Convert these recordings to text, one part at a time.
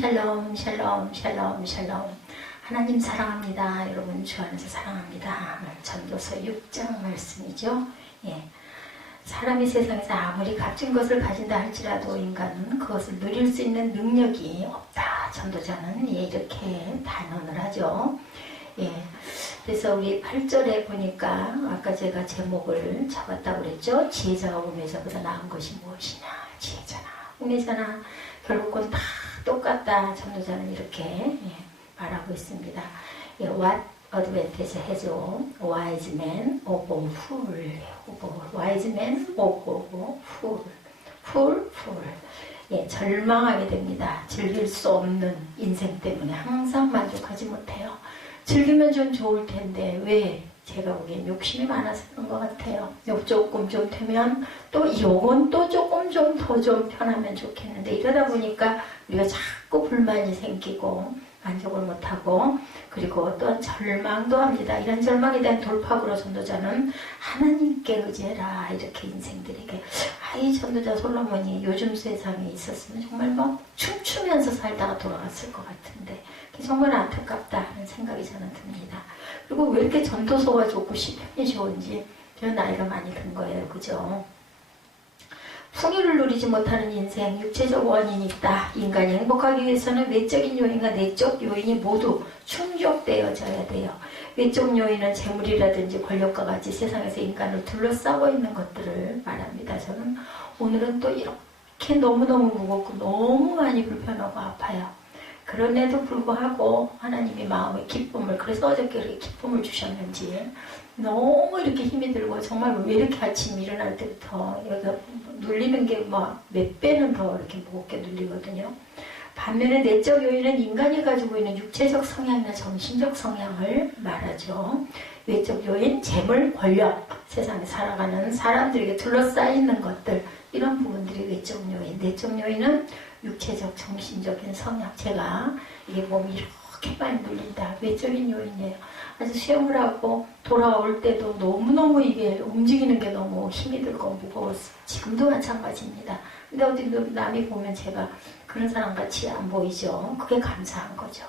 샬롬 샬롬 샬롬 샬롬. 하나님 사랑합니다. 여러분 주 안에서 사랑합니다. 전도서 6장 말씀이죠. 예. 사람이 세상에서 아무리 값진 것을 가진다 할지라도 인간은 그것을 누릴 수 있는 능력이 없다. 전도자는 이렇게 단언을 하죠. 예. 그래서 우리 8절에 보니까 아까 제가 제목을 잡았다고 그랬죠. 지혜자가 우매자보다 나은 것이 무엇이냐. 지혜자나 우매자나 결국은 다 똑같다. 전도자는 이렇게 말하고 있습니다. What advantage has a wise man over fool? Wise man over fool. fool. 예, 절망하게 됩니다. 즐길 수 없는 인생 때문에 항상 만족하지 못해요. 즐기면 좀 좋을 텐데 왜? 제가 보기엔 욕심이 많아서 그런 것 같아요. 조금 좀 되면 또 요건 또 조금 좀 더 좀 편하면 좋겠는데 이러다 보니까 우리가 자꾸 불만이 생기고 만족을 못하고 그리고 또한 절망도 합니다. 이런 절망에 대한 돌파구로 전도자는 하나님께 의지해라 이렇게 인생들에게 이 전도자 솔로몬이 요즘 세상에 있었으면 정말 막 춤추면서 살다가 돌아갔을 것 같은데 정말 안타깝다 하는 생각이 저는 듭니다. 그리고 왜 이렇게 전도서가 좋고 시편이 좋은지 저는 나이가 많이 든 거예요. 그죠? 풍요를 누리지 못하는 인생, 육체적 원인이 있다. 인간이 행복하기 위해서는 외적인 요인과 내적 요인이 모두 충족되어져야 돼요. 외적 요인은 재물이라든지 권력과 같이 세상에서 인간을 둘러싸고 있는 것들을 말합니다. 저는 오늘은 또 이렇게 너무너무 무겁고 너무 많이 불편하고 아파요. 그런데도 불구하고 하나님이 마음의 기쁨을, 그래서 어저께 그렇게 기쁨을 주셨는지 너무 이렇게 힘이 들고 정말 왜 이렇게 아침 일어날 때부터 여기가 눌리는 게 막 몇 배는 더 이렇게 무겁게 눌리거든요. 반면에 내적 요인은 인간이 가지고 있는 육체적 성향이나 정신적 성향을 말하죠. 외적 요인, 재물, 권력, 세상에 살아가는 사람들에게 둘러싸이는 것들, 이런 부분들이 외적 요인. 내적 요인은 육체적, 정신적인 성향. 제가 이게 몸이 이렇게 많이 눌린다. 외적인 요인이에요. 아주 수영을 하고 돌아올 때도 너무너무 이게 움직이는 게 너무 힘이 들고 무거웠어요. 지금도 마찬가지입니다. 근데 어디 남이 보면 제가 그런 사람 같이 안 보이죠. 그게 감사한 거죠.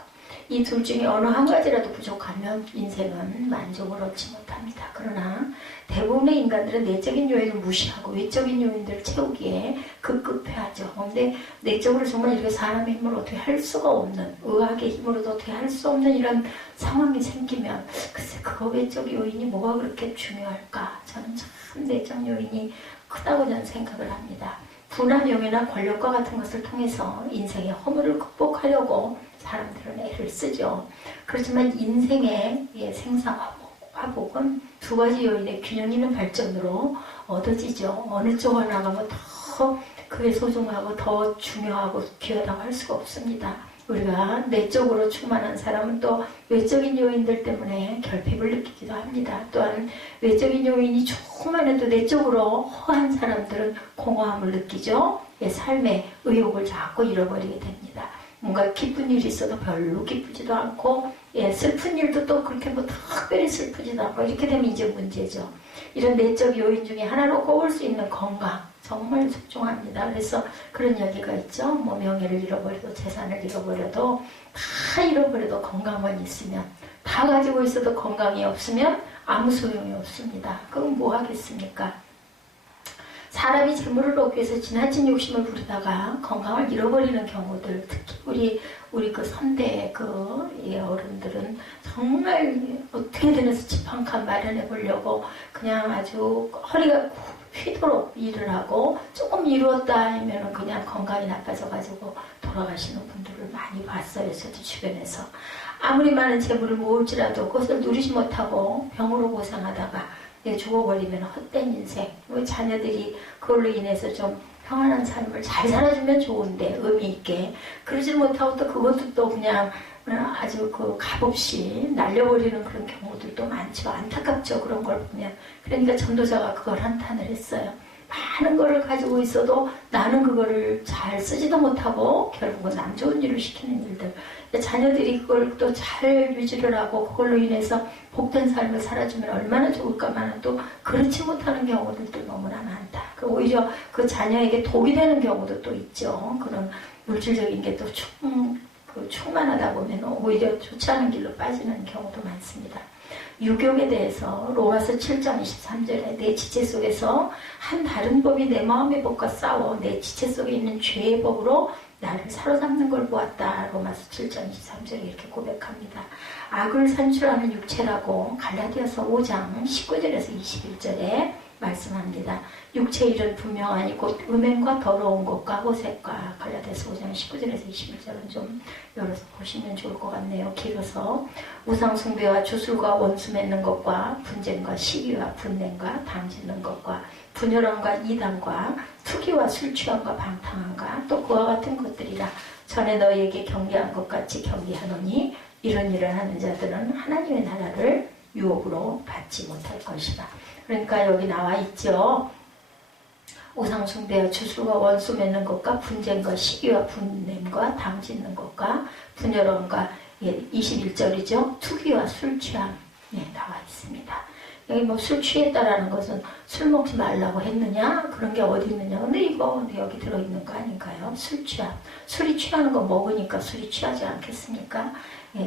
이 둘 중에 어느 한 가지라도 부족하면 인생은 만족을 얻지 못합니다. 그러나 대부분의 인간들은 내적인 요인을 무시하고 외적인 요인들을 채우기에 급급해하죠. 그런데 내적으로 정말 이렇게 사람의 힘으로 어떻게 할 수가 없는, 의학의 힘으로도 어떻게 할 수 없는 이런 상황이 생기면 글쎄 그거 외적 요인이 뭐가 그렇게 중요할까? 저는 참 내적 요인이 크다고 저는 생각을 합니다. 부나 명예나 권력과 같은 것을 통해서 인생의 허물을 극복하려고 사람들은 애를 쓰죠. 그렇지만 인생의 생사화복은 두 가지 요인의 균형 있는 발전으로 얻어지죠. 어느 쪽 하나가 뭐 더 그게 소중하고 더 중요하고 귀하다고 할 수가 없습니다. 우리가 내적으로 충만한 사람은 또 외적인 요인들 때문에 결핍을 느끼기도 합니다. 또한 외적인 요인이 조금만 해도 내적으로 허한 사람들은 공허함을 느끼죠. 삶의 의욕을 자꾸 잃어버리게 됩니다. 뭔가 기쁜 일이 있어도 별로 기쁘지도 않고 슬픈 일도 또 그렇게 뭐 특별히 슬프지도 않고 이렇게 되면 이제 문제죠. 이런 내적 요인 중에 하나로 꼽을 수 있는 건강 정말 소중합니다. 그래서 그런 얘기가 있죠. 뭐 명예를 잃어버려도 재산을 잃어버려도 다 잃어버려도 건강만 있으면 다 가지고 있어도 건강이 없으면 아무 소용이 없습니다. 그럼 뭐 하겠습니까? 사람이 재물을 얻기 위해서 지나친 욕심을 부리다가 건강을 잃어버리는 경우들, 특히 우리 그 선대 어른들은 정말 어떻게든 해서 집 한 칸 마련해 보려고 그냥 아주 허리가 휘도록 일을 하고 조금 이루었다 하면은 그냥 건강이 나빠져가지고 돌아가시는 분들을 많이 봤어요. 저도 주변에서. 아무리 많은 재물을 모을지라도 그것을 누리지 못하고 병으로 고생하다가 죽어버리면 헛된 인생. 자녀들이 그걸로 인해서 좀 평안한 삶을 잘 살아주면 좋은데 의미 있게 그러지 못하고 또 그것도 또 그냥 아주 값없이 날려버리는 그런 경우들도 많죠. 안타깝죠. 그런 걸 보면. 그러니까 전도자가 그걸 한탄을 했어요. 많은 거를 가지고 있어도 나는 그거를 잘 쓰지도 못하고 결국은 남 좋은 일을 시키는 일들. 자녀들이 그걸 또 잘 유지를 하고 그걸로 인해서 복된 삶을 살아주면 얼마나 좋을까만 또 그렇지 못하는 경우들도 너무나 많다. 오히려 그 자녀에게 독이 되는 경우도 또 있죠. 그런 물질적인 게 또 충만하다 보면 오히려 좋지 않은 길로 빠지는 경우도 많습니다. 유욕에 대해서 로마서 7장 23절에 내 지체 속에서 한 다른 법이 내 마음의 법과 싸워 내 지체 속에 있는 죄의 법으로 나를 사로잡는 걸 보았다. 로마서 7장 23절에 이렇게 고백합니다. 악을 산출하는 육체라고 갈라디아서 5장 19절에서 21절에 말씀합니다. 육체의 일은 분명하니 곧 음행과 더러운 것과 호색과 갈라디아서 5장 19절에서 21절은 좀 열어서 보시면 좋을 것 같네요. 길어서 우상 숭배와 주술과 원수 맺는 것과 분쟁과 시기와 분냄과 당짓는 것과 분열함과 이단과 투기와 술 취함과 방탕함과 또 그와 같은 것들이라. 전에 너희에게 경계한 것 같이 경계하노니 이런 일을 하는 자들은 하나님의 나라를 유혹으로 받지 못할 것이다. 그러니까 여기 나와 있죠. 우상 숭배와 주술과 원수 맺는 것과 분쟁과 시기와 분냄과 당짓는 것과 분열함과 21절이죠. 투기와 술 취함 나와 있습니다. 여기 뭐 술 취했다라는 것은 술 먹지 말라고 했느냐? 그런 게 어디 있느냐? 근데 이거 여기 들어있는 거 아닌가요? 술 취함. 술이 취하는 거 먹으니까 술이 취하지 않겠습니까?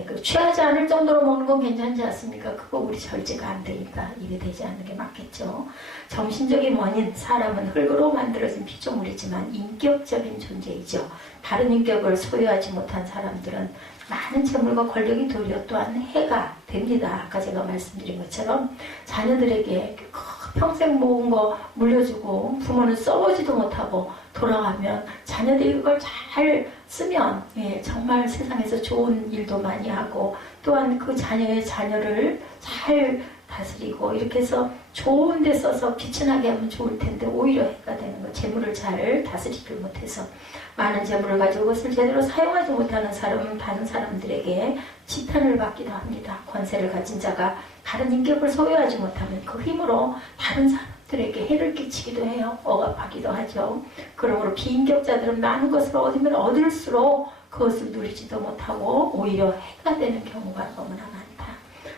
그 취하지 않을 정도로 먹는 건 괜찮지 않습니까? 그거 우리 절제가 안 되니까 입에 대지 않는 게 맞겠죠. 정신적인 원인, 사람은 흙으로 만들어진 피조물이지만 인격적인 존재이죠. 다른 인격을 소유하지 못한 사람들은 많은 재물과 권력이 도리어 또한 해가 됩니다. 아까 제가 말씀드린 것처럼 자녀들에게 평생 모은 거 물려주고 부모는 써보지도 못하고 돌아가면 자녀들이 그걸 잘 쓰면 정말 세상에서 좋은 일도 많이 하고 또한 그 자녀의 자녀를 잘 다스리고 이렇게 해서 좋은 데 써서 빛이 나게 하면 좋을 텐데 오히려 해가 되는 거. 재물을 잘 다스리지를 못해서 많은 재물을 가지고 그것을 제대로 사용하지 못하는 사람은 다른 사람들에게 지탄을 받기도 합니다. 권세를 가진 자가 다른 인격을 소유하지 못하면 그 힘으로 다른 사람들에게 해를 끼치기도 해요. 억압하기도 하죠. 그러므로 비인격자들은 많은 것을 얻으면 얻을수록 그것을 누리지도 못하고 오히려 해가 되는 경우가 너무나 많다.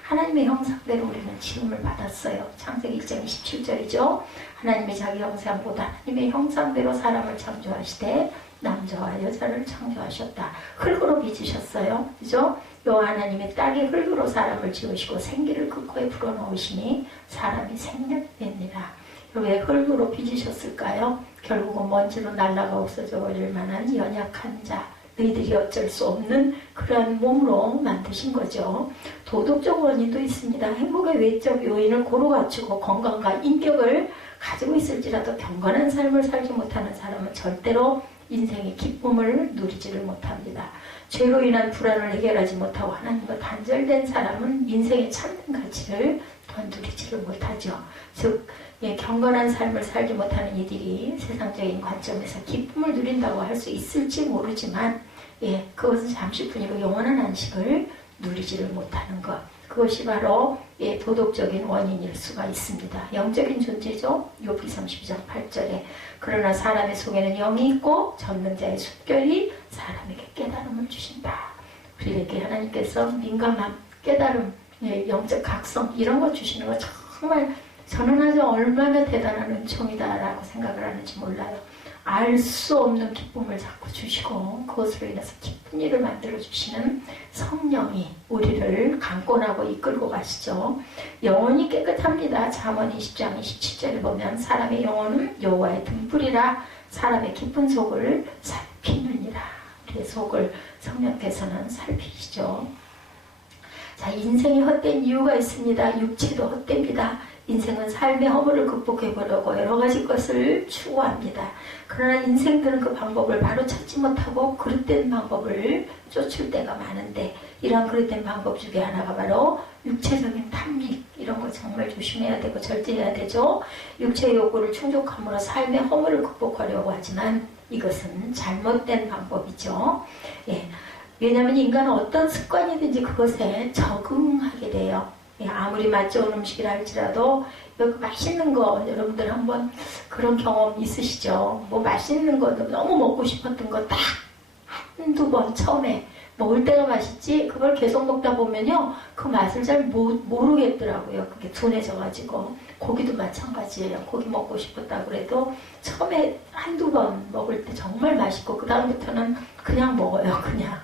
하나님의 형상대로 우리는 지음을 받았어요. 창세기 1장 27절이죠. 하나님이 자기 형상보다 하나님의 형상대로 사람을 창조하시되 남자와 여자를 창조하셨다. 흙으로 빚으셨어요. 그죠? 여호와 하나님의 딸이 흙으로 사람을 지으시고 생기를 그 코에 불어넣으시니 사람이 생명됩니다. 왜 흙으로 빚으셨을까요? 결국은 먼지로 날아가 없어져 버릴 만한 연약한 자, 너희들이 어쩔 수 없는 그러한 몸으로 만드신 거죠. 도덕적 원인도 있습니다. 행복의 외적 요인을 고루 갖추고 건강과 인격을 가지고 있을지라도 경건한 삶을 살지 못하는 사람은 절대로 인생의 기쁨을 누리지를 못합니다. 죄로 인한 불안을 해결하지 못하고 하나님과 단절된 사람은 인생의 참된 가치를 또한 누리지를 못하죠. 즉 경건한 삶을 살지 못하는 이들이 세상적인 관점에서 기쁨을 누린다고 할 수 있을지 모르지만 그것은 잠시뿐이고 영원한 안식을 누리지를 못하는 것. 그것이 바로 도덕적인 원인일 수가 있습니다. 영적인 존재죠. 욥기 32장 8절에 그러나 사람의 속에는 영이 있고 전능자의 숨결이 사람에게 깨달음을 주신다. 우리에게 하나님께서 민감함, 깨달음, 영적 각성 이런 거 주시는 거 정말 저는 아주 얼마나 대단한 은총이다라고 생각을 하는지 몰라요. 알 수 없는 기쁨을 자꾸 주시고 그것으로 인해서 기쁜 일을 만들어주시는 성령이 우리를 강권하고 이끌고 가시죠. 영혼이 깨끗합니다. 잠언 20장 27절에 보면 사람의 영혼은 여호와의 등불이라 사람의 깊은 속을 살피느니라. 우리의 속을 성령께서는 살피시죠. 자, 인생이 헛된 이유가 있습니다. 육체도 헛됩니다. 인생은 삶의 허물을 극복해보려고 여러 가지 것을 추구합니다. 그러나 인생들은 그 방법을 바로 찾지 못하고 그릇된 방법을 쫓을 때가 많은데 이런 그릇된 방법 중에 하나가 바로 육체적인 탐닉 이런 거 정말 조심해야 되고 절제해야 되죠. 육체의 욕구를 충족함으로 삶의 허물을 극복하려고 하지만 이것은 잘못된 방법이죠. 왜냐하면 인간은 어떤 습관이든지 그것에 적응하게 돼요. 아무리 맛 좋은 음식이라 할지라도 여기 맛있는 거 여러분들 한번 그런 경험 있으시죠? 뭐 맛있는 거 너무 먹고 싶었던 거 딱 한두 번 처음에 먹을 때가 맛있지 그걸 계속 먹다 보면요 그 맛을 잘 모르겠더라고요. 그게 둔해져가지고 고기도 마찬가지예요. 고기 먹고 싶었다고 그래도 처음에 한두 번 먹을 때 정말 맛있고 그 다음부터는 그냥 먹어요. 그냥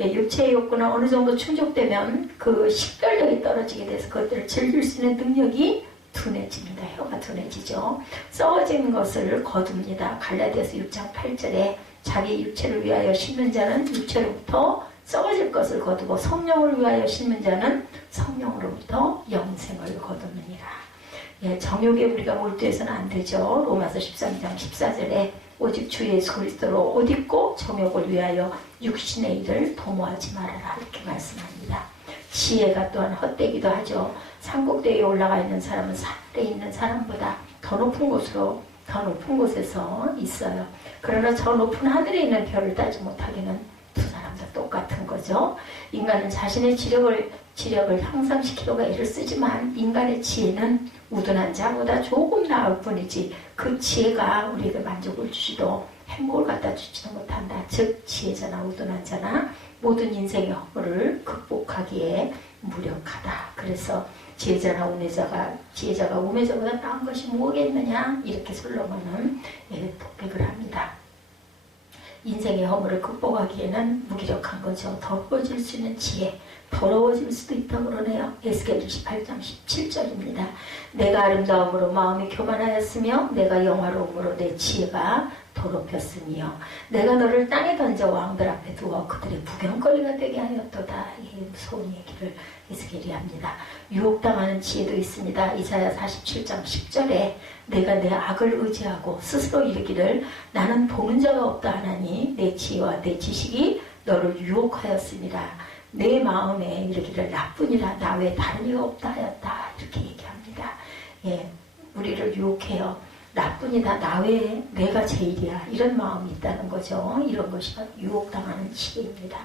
육체의 욕구는 어느 정도 충족되면 그 식별력이 떨어지게 돼서 그것들을 즐길 수 있는 능력이 둔해집니다. 혀가 둔해지죠. 썩어지는 것을 거둡니다. 갈라디아서 6장 8절에 자기 육체를 위하여 심는 자는 육체로부터 썩어질 것을 거두고 성령을 위하여 심는 자는 성령으로부터 영생을 거두느니라. 정욕에 우리가 몰두해서는 안 되죠. 로마서 13장 14절에 오직 주 예수 그리스도로 옷 입고 정욕을 위하여 육신의 일을 도모하지 말아라 이렇게 말씀합니다. 지혜가 또한 헛되기도 하죠. 산꼭대기에 올라가 있는 사람은 산에 있는 사람보다 더 높은 곳에서 있어요. 그러나 저 높은 하늘에 있는 별을 따지 못하기는 두 사람 다 똑같은 거죠. 인간은 자신의 지력을 향상시키려고 애를 쓰지만 인간의 지혜는 우둔한 자보다 조금 나을 뿐이지 그 지혜가 우리에게 만족을 주지도 행복을 갖다 주지도 못한다. 즉 지혜자나 우둔한 자나 모든 인생의 허물을 극복하기에 무력하다. 그래서 지혜자가 우매자보다 나은 것이 무엇이겠느냐 이렇게 솔로몬은 독백을 합니다. 인생의 허물을 극복하기에는 무기력한 거죠. 더러워질 수 있는 지혜, 더러워질 수도 있다고 그러네요. 에스겔 28장 17절입니다. 내가 아름다움으로 마음이 교만하였으며 내가 영화로움으로 내 지혜가 더럽혔으며 내가 너를 땅에 던져 왕들 앞에 두어 그들의 구경거리가 되게 하였도다. 이 무서운 얘기를 에스겔이 합니다. 유혹당하는 지혜도 있습니다. 이사야 47장 10절에 내가 내 악을 의지하고 스스로 이르기를 나는 보는 자가 없다 하나니 내 지혜와 내 지식이 너를 유혹하였습니다. 내 마음에 이르기를 나뿐이라 나 외에 다른 이가 없다 하였다. 이렇게 얘기합니다. 우리를 유혹해요. 나뿐이다. 나 외에 내가 제일이야. 이런 마음이 있다는 거죠. 이런 것이 유혹당하는 지혜입니다.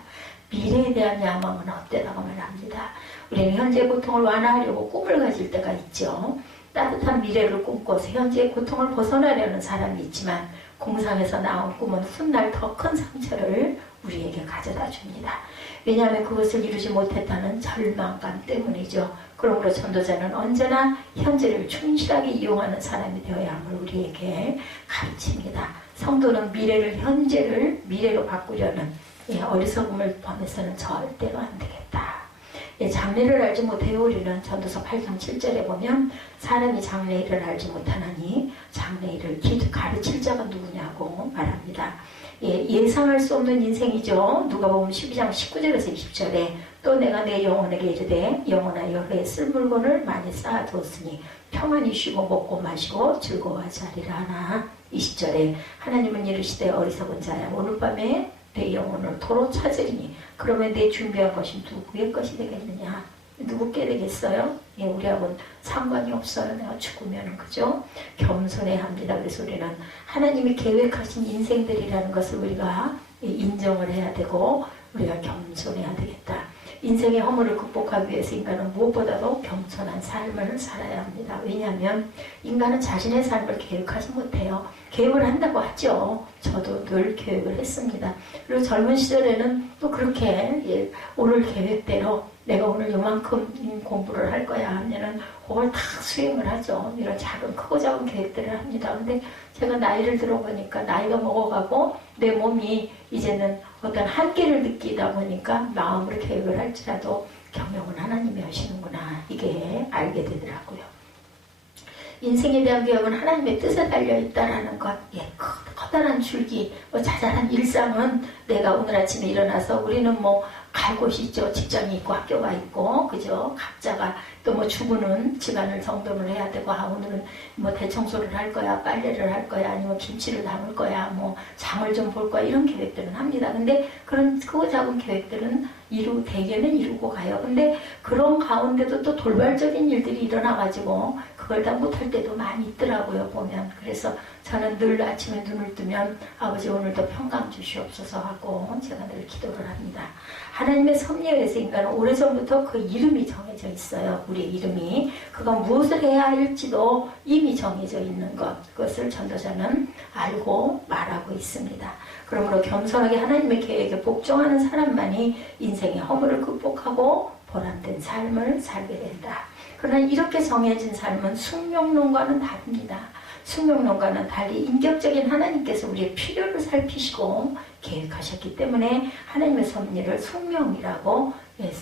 미래에 대한 야망은 헛되다고 말합니다. 우리는 현재의 고통을 완화하려고 꿈을 가질 때가 있죠. 따뜻한 미래를 꿈꿔서 현재의 고통을 벗어나려는 사람이 있지만 공상에서 나온 꿈은 훗날 더 큰 상처를 우리에게 가져다 줍니다. 왜냐하면 그것을 이루지 못했다는 절망감 때문이죠. 그러므로 전도자는 언제나 현재를 충실하게 이용하는 사람이 되어야 함을 우리에게 가르칩니다. 성도는 미래를 현재를 미래로 바꾸려는 어리석음을 범해서는 절대로 안 되겠다. 장래를 알지 못해요. 우리는 전도서 8장 7절에 보면 사람이 장래일을 알지 못하나니 장래일을 가르칠 자가 누구냐고 말합니다. 예상할 수 없는 인생이죠. 누가복음 12장 19절에서 20절에 또 내가 내 영혼에게 이르되 영혼아 여러에 쓸 물건을 많이 쌓아두었으니 평안히 쉬고 먹고 마시고 즐거워하지 하리라 하나. 20절에 하나님은 이르시되 어리석은 자야 오늘 밤에 내 영혼을 도로 찾으리니 그러면 내 준비한 것이 누구의 것이 되겠느냐. 누구께 되겠어요? 우리하고는 상관이 없어요. 내가 죽으면 그죠? 겸손해야 합니다. 그래서 우리는 하나님이 계획하신 인생들이라는 것을 우리가 인정을 해야 되고 우리가 겸손해야 되겠다. 인생의 허물을 극복하기 위해서 인간은 무엇보다도 겸손한 삶을 살아야 합니다. 왜냐하면 인간은 자신의 삶을 계획하지 못해요. 계획을 한다고 하죠. 저도 늘 계획을 했습니다. 그리고 젊은 시절에는 또 그렇게 오늘 계획대로 내가 오늘 요만큼 공부를 할 거야 하면은 그걸 다 수행을 하죠. 이런 크고 작은 계획들을 합니다. 근데 제가 나이를 들어보니까 나이가 먹어가고 내 몸이 이제는 어떤 한계를 느끼다 보니까 마음으로 계획을 할지라도 경영은 하나님이 하시는구나 이게 알게 되더라고요. 인생에 대한 계획은 하나님의 뜻에 달려있다라는 것. 커다란 줄기, 자잘한 일상은 내가 오늘 아침에 일어나서 우리는 갈 곳이 있죠. 직장이 있고 학교가 있고 그죠. 각자가 또 주부는 집안을 정돈을 해야 되고 오늘은 대청소를 할 거야, 빨래를 할 거야, 아니면 김치를 담을 거야, 장을 좀 볼 거야 이런 계획들은 합니다. 근데 그런 크고 작은 계획들은 대개는 이루고 가요. 근데 그런 가운데도 또 돌발적인 일들이 일어나가지고 그걸 다 못할 때도 많이 있더라고요. 보면. 그래서 저는 늘 아침에 눈을 뜨면 아버지 오늘도 평강 주시옵소서 하고 제가 늘 기도를 합니다. 하나님의 섭리에서 인간은 오래전부터 그 이름이 정해져 있어요. 우리의 이름이. 그건 무엇을 해야 할지도 이미 정해져 있는 것. 그것을 전도자는 알고 말하고 있습니다. 그러므로 겸손하게 하나님의 계획에 복종하는 사람만이 인생의 허물을 극복하고 보람된 삶을 살게 된다. 그러나 이렇게 정해진 삶은 숙명론과는 다릅니다. 숙명론과는 달리 인격적인 하나님께서 우리의 필요를 살피시고 계획하셨기 때문에 하나님의 섭리를 숙명이라고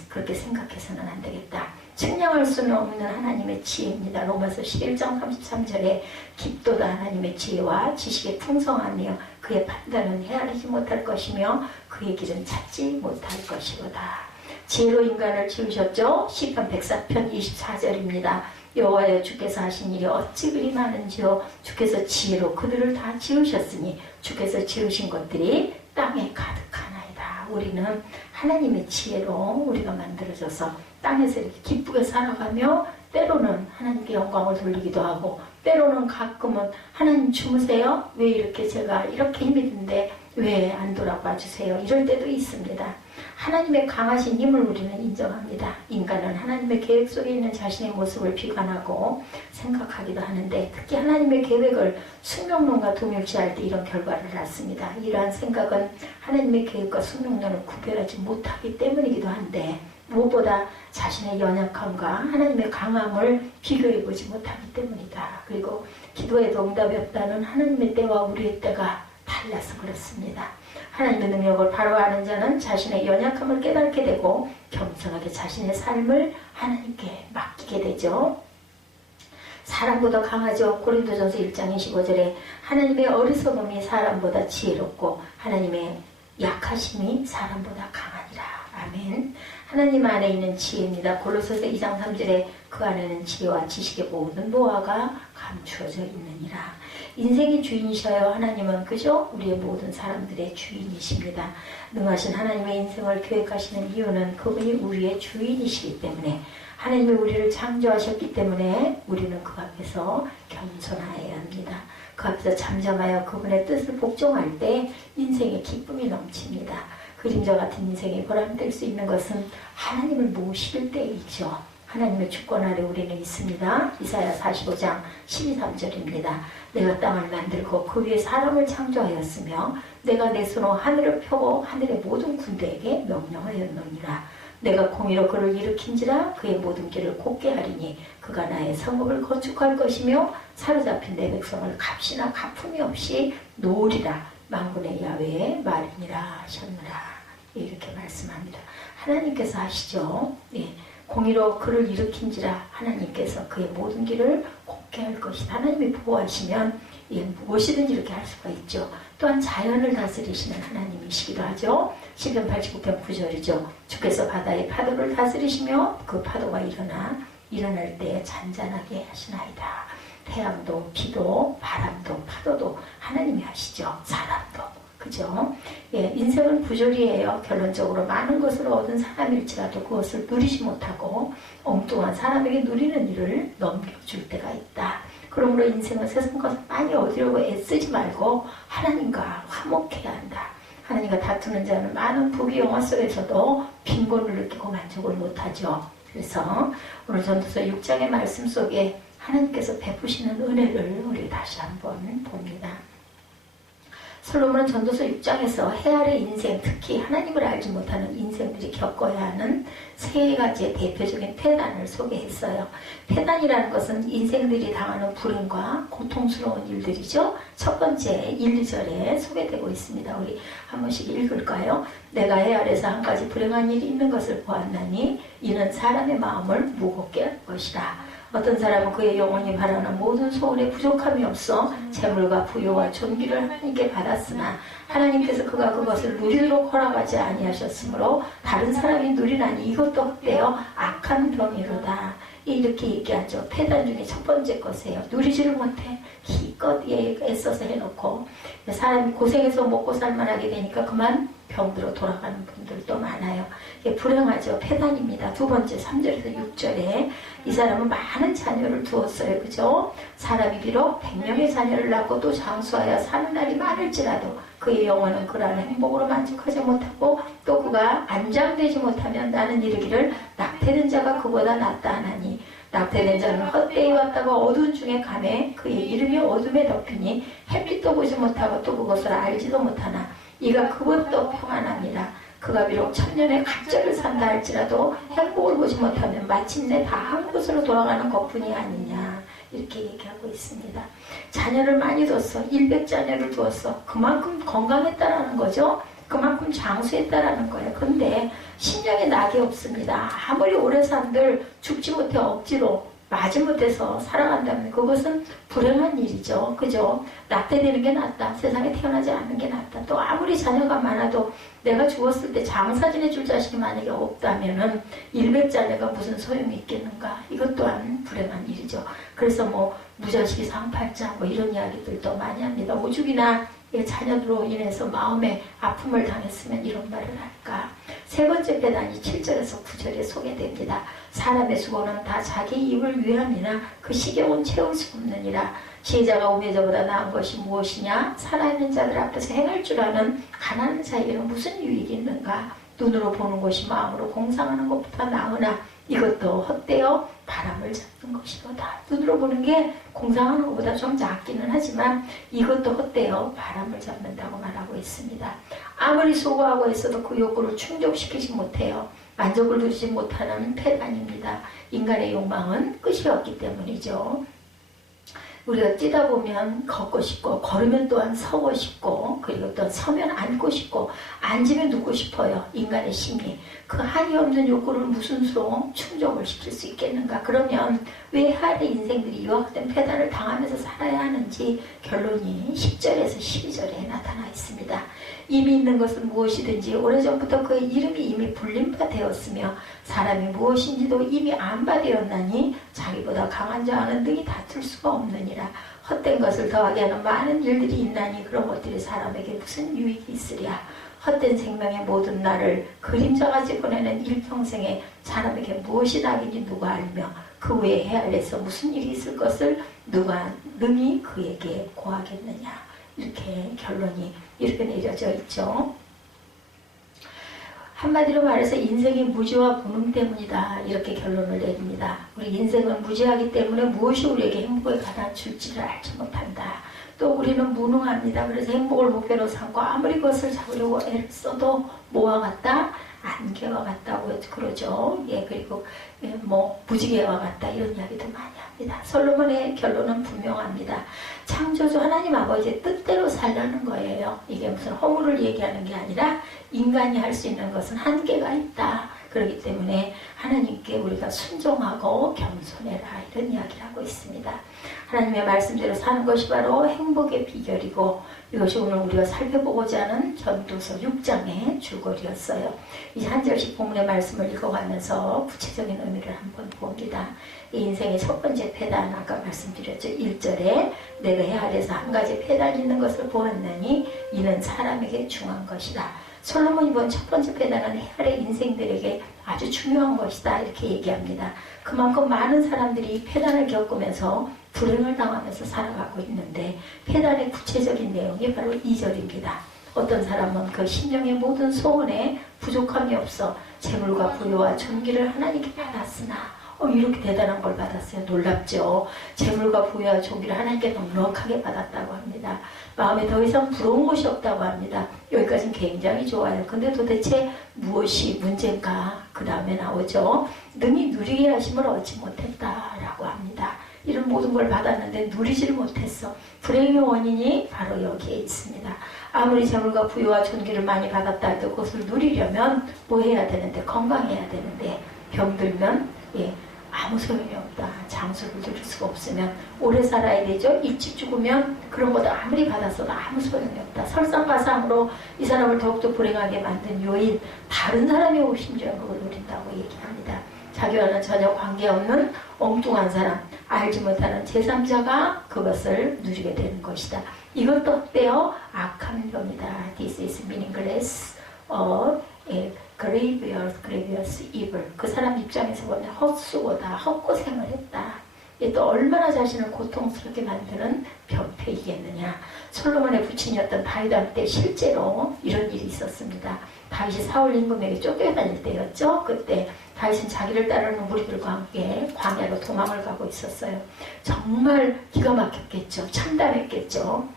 그렇게 생각해서는 안 되겠다. 측량할 수는 없는 하나님의 지혜입니다. 로마서 11장 33절에 깊도다 하나님의 지혜와 지식의 풍성하며 그의 판단은 헤아리지 못할 것이며 그의 길은 찾지 못할 것이로다. 지혜로 인간을 지으셨죠? 시편 104편 24절입니다. 여호와여 주께서 하신 일이 어찌 그리 많은지요. 주께서 지혜로 그들을 다 지으셨으니 주께서 지으신 것들이 땅에 가득하나이다. 우리는 하나님의 지혜로 우리가 만들어져서 땅에서 이렇게 기쁘게 살아가며 때로는 하나님께 영광을 돌리기도 하고 때로는 가끔은 하나님 주무세요? 왜 이렇게 제가 이렇게 힘이 든데 왜 안 돌아봐 주세요? 이럴 때도 있습니다. 하나님의 강하신 힘을 우리는 인정합니다. 인간은 하나님의 계획 속에 있는 자신의 모습을 비관하고 생각하기도 하는데 특히 하나님의 계획을 숙명론과 동일시할 때 이런 결과를 낳습니다. 이러한 생각은 하나님의 계획과 숙명론을 구별하지 못하기 때문이기도 한데 무엇보다 자신의 연약함과 하나님의 강함을 비교해보지 못하기 때문이다. 그리고 기도에도 응답이 없다는 하나님의 때와 우리의 때가 달라서 그렇습니다. 하나님의 능력을 바로 아는 자는 자신의 연약함을 깨닫게 되고 겸손하게 자신의 삶을 하나님께 맡기게 되죠. 사람보다 강하죠. 고린도전서 1장 25절에 하나님의 어리석음이 사람보다 지혜롭고 하나님의 약하심이 사람보다 강하니라. 아멘. 하나님 안에 있는 지혜입니다. 골로새서 2장 3절에 그 안에는 지혜와 지식의 모든 노화가 감추어져 있느니라. 인생의 주인이셔요. 하나님은 그죠? 우리의 모든 사람들의 주인이십니다. 능하신 하나님의 인생을 계획하시는 이유는 그분이 우리의 주인이시기 때문에 하나님이 우리를 창조하셨기 때문에 우리는 그 앞에서 겸손해야 합니다. 그 앞에서 잠잠하여 그분의 뜻을 복종할 때 인생의 기쁨이 넘칩니다. 그림자 같은 인생이 보람될 수 있는 것은 하나님을 모실 때이죠. 하나님의 주권 아래 우리는 있습니다. 이사야 45장 12~13절입니다. 내가 땅을 만들고 그 위에 사람을 창조하였으며 내가 내 손으로 하늘을 펴고 하늘의 모든 군대에게 명령하였느니라. 내가 공의로 그를 일으킨지라 그의 모든 길을 곧게 하리니 그가 나의 성읍을 건축할 것이며 사로잡힌 내 백성을 값이나 갚음이 없이 놓으리라. 만군의 야훼의 말이니라 하셨느라. 이렇게 말씀합니다. 하나님께서 하시죠. 예. 공의로 그를 일으킨지라 하나님께서 그의 모든 길을 곱게 할 것이다. 하나님이 보호하시면 무엇이든지 이렇게 할 수가 있죠. 또한 자연을 다스리시는 하나님이시기도 하죠. 시편 89편 9절이죠. 주께서 바다의 파도를 다스리시며 그 파도가 일어날 때 잔잔하게 하시나이다. 태양도 비도 바람도 파도도 하나님이 하시죠. 사람도. 그죠? 예, 인생은 부조리예요. 결론적으로 많은 것을 얻은 사람일지라도 그것을 누리지 못하고 엉뚱한 사람에게 누리는 일을 넘겨줄 때가 있다. 그러므로 인생은 세상 것을 많이 얻으려고 애쓰지 말고 하나님과 화목해야 한다. 하나님과 다투는 자는 많은 부귀 영화 속에서도 빈곤을 느끼고 만족을 못하죠. 그래서 오늘 전도서 6장의 말씀 속에 하나님께서 베푸시는 은혜를 우리 다시 한번 봅니다. 솔로몬은 전도서 6장에서 해아래 인생, 특히 하나님을 알지 못하는 인생들이 겪어야 하는 세 가지의 대표적인 폐단을 소개했어요. 폐단이라는 것은 인생들이 당하는 불행과 고통스러운 일들이죠. 첫 번째 1, 2절에 소개되고 있습니다. 우리 한 번씩 읽을까요? 내가 해아래서 한 가지 불행한 일이 있는 것을 보았나니 이는 사람의 마음을 무겁게 할 것이라. 어떤 사람은 그의 영혼이 바라는 모든 소원에 부족함이 없어 재물과 부요와 존귀를 하나님께 받았으나 하나님께서 그가 그것을 누리도록 허락하지 아니하셨으므로 다른 사람이 누리나니 이것도 헛되어 악한 병이로다. 이렇게 얘기하죠. 폐단 중에 첫 번째 것이에요. 누리지를 못해 기껏 애써서 해놓고 사람이 고생해서 먹고 살만하게 되니까 그만 병들어 돌아가는 분들도 많아요. 이게 불행하죠. 폐단입니다. 두 번째 3절에서 6절에 이 사람은 많은 자녀를 두었어요. 그죠? 사람이 비록 100명의 자녀를 낳고 또 장수하여 사는 날이 많을지라도 그의 영혼은 그러한 행복으로 만족하지 못하고 또 그가 안장되지 못하면 나는 이르기를 낙태된 자가 그보다 낫다 하나니 낙태된 자는 헛되이 왔다가 어두운 중에 가매 그의 이름이 어둠에 덮이니 햇빛도 보지 못하고 또 그것을 알지도 못하나 이가 그것도 평안함이라. 그가 비록 천년의 갑절을 산다 할지라도 행복을 보지 못하면 마침내 다 한 곳으로 돌아가는 것뿐이 아니냐. 이렇게 얘기하고 있습니다. 자녀를 많이 뒀어. 100자녀를 두었어. 그만큼 건강했다라는 거죠. 그만큼 장수했다라는 거예요. 근데 심령에 낙이 없습니다. 아무리 오래 산들 죽지 못해 억지로 마지못해서 살아간다면 그것은 불행한 일이죠. 그죠? 낙태되는 게 낫다. 세상에 태어나지 않는 게 낫다. 또 아무리 자녀가 많아도 내가 죽었을 때 장사 지내줄 자식이 만약에 없다면은 100자녀가 무슨 소용이 있겠는가. 이것 또한 불행한 일이죠. 그래서 뭐 무자식이 상팔자 뭐 이런 이야기들도 많이 합니다. 오죽이나 자녀들로 인해서 마음에 아픔을 당했으면 이런 말을 할까. 세 번째 배단이 7절에서 9절에 소개됩니다. 사람의 수고는 다 자기 입을 위함이나 그 식욕은 채울 수 없느니라. 지혜자가 우매자보다 나은 것이 무엇이냐. 살아있는 자들 앞에서 행할 줄 아는 가난한 자에게는 무슨 유익이 있는가. 눈으로 보는 것이 마음으로 공상하는 것보다 나으나 이것도 헛되어 바람을 잡는 것이로다. 눈으로 보는 게 공상하는 것보다 좀 작기는 하지만 이것도 헛되어 바람을 잡는다고 말하고 있습니다. 아무리 수고하고 있어도 그 욕구를 충족시키지 못해요. 만족을 누리지 못하는 폐단입니다. 인간의 욕망은 끝이 없기 때문이죠. 우리가 뛰다 보면 걷고 싶고 걸으면 또한 서고 싶고 그리고 또 서면 앉고 싶고 앉으면 눕고 싶어요. 인간의 심리. 그 한이 없는 욕구를 무슨 수로 충족을 시킬 수 있겠는가. 그러면 왜 하루의 인생들이 이와 같은 폐단을 당하면서 살아야 하는지 결론이 10절에서 12절에 나타나 있습니다. 이미 있는 것은 무엇이든지 오래전부터 그의 이름이 이미 불린 바 되었으며 사람이 무엇인지도 이미 안 바 되었나니 자기보다 강한 자와는 능히 다툴 수가 없느니라. 헛된 것을 더하게 하는 많은 일들이 있나니 그런 것들이 사람에게 무슨 유익이 있으랴. 헛된 생명의 모든 날을 그림자같이 보내는 일평생에 사람에게 무엇이 낙인지 누가 알며 그 외에 헤아려서 무슨 일이 있을 것을 누가 능히 그에게 고하겠느냐. 이렇게 결론이 이렇게 내려져 있죠. 한마디로 말해서 인생이 무지와 무능 때문이다. 이렇게 결론을 내립니다. 우리 인생은 무지하기 때문에 무엇이 우리에게 행복을 가다 줄지를 알지 못한다. 또 우리는 무능합니다. 그래서 행복을 목표로 삼고 아무리 그것을 잡으려고 애를 써도 뭐와 같다? 안개와 같다고 그러죠. 예, 그리고 뭐 무지개와 같다 이런 이야기도 많이 합니다. 솔로몬의 결론은 분명합니다. 창조주 하나님 아버지의 뜻대로 살라는 거예요. 이게 무슨 허물을 얘기하는 게 아니라 인간이 할 수 있는 것은 한계가 있다. 그렇기 때문에 하나님께 우리가 순종하고 겸손해라 이런 이야기를 하고 있습니다. 하나님의 말씀대로 사는 것이 바로 행복의 비결이고 이것이 오늘 우리가 살펴보고자 하는 전도서 6장의 줄거리였어요. 이제 한 절씩 본문의 말씀을 읽어가면서 구체적인 의미를 한번 봅니다. 이 인생의 첫 번째 폐단 아까 말씀드렸죠. 1절에 내가 헤아려서 한 가지 폐단이 있는 것을 보았나니 이는 사람에게 중한 것이다. 솔로몬이 본 첫 번째 폐단은 헤아려 인생들에게 아주 중요한 것이다 이렇게 얘기합니다. 그만큼 많은 사람들이 이 폐단을 겪으면서 불행을 당하면서 살아가고 있는데 폐단의 구체적인 내용이 바로 2절입니다. 어떤 사람은 그 심령의 모든 소원에 부족함이 없어 재물과 부유와 존귀를 하나님께 받았으나 이렇게 대단한 걸 받았어요. 놀랍죠. 재물과 부유와 존귀를 하나님께 넉넉하게 받았다고 합니다. 마음에 더 이상 부러운 것이 없다고 합니다. 여기까지는 굉장히 좋아요. 근데 도대체 무엇이 문제인가? 그 다음에 나오죠. 능히 누리게 하심을 얻지 못했다라고 합니다. 이런 모든 걸 받았는데 누리지를 못했어. 불행의 원인이 바로 여기에 있습니다. 아무리 재물과 부유와 존귀를 많이 받았다 해도 그것을 누리려면 뭐 해야 되는데 건강해야 되는데 병들면 아무 소용이 없다. 장수를 누릴 수가 없으면 오래 살아야 되죠. 일찍 죽으면 그런 것도 아무리 받았어도 아무 소용이 없다. 설상가상으로 이 사람을 더욱더 불행하게 만든 요인 다른 사람이 오심지어 그걸 누린다고 얘기합니다. 자기와는 전혀 관계없는 엉뚱한 사람 알지 못하는 제3자가 그것을 누리게 되는 것이다. 이것도 어때요? 악한 병이다. This is meaningless grievous evil. 그 사람 입장에서 보면 헛수고다. 헛고생을 했다. 또 얼마나 자신을 고통스럽게 만드는 병폐이겠느냐. 솔로몬의 부친이었던 다윗한테 실제로 이런 일이 있었습니다. 다윗이 사울 임금에게 쫓겨다닐 때였죠. 그때 다윗은 자기를 따르는 무리들과 함께 광야로 도망을 가고 있었어요. 정말 기가 막혔겠죠. 참담했겠죠.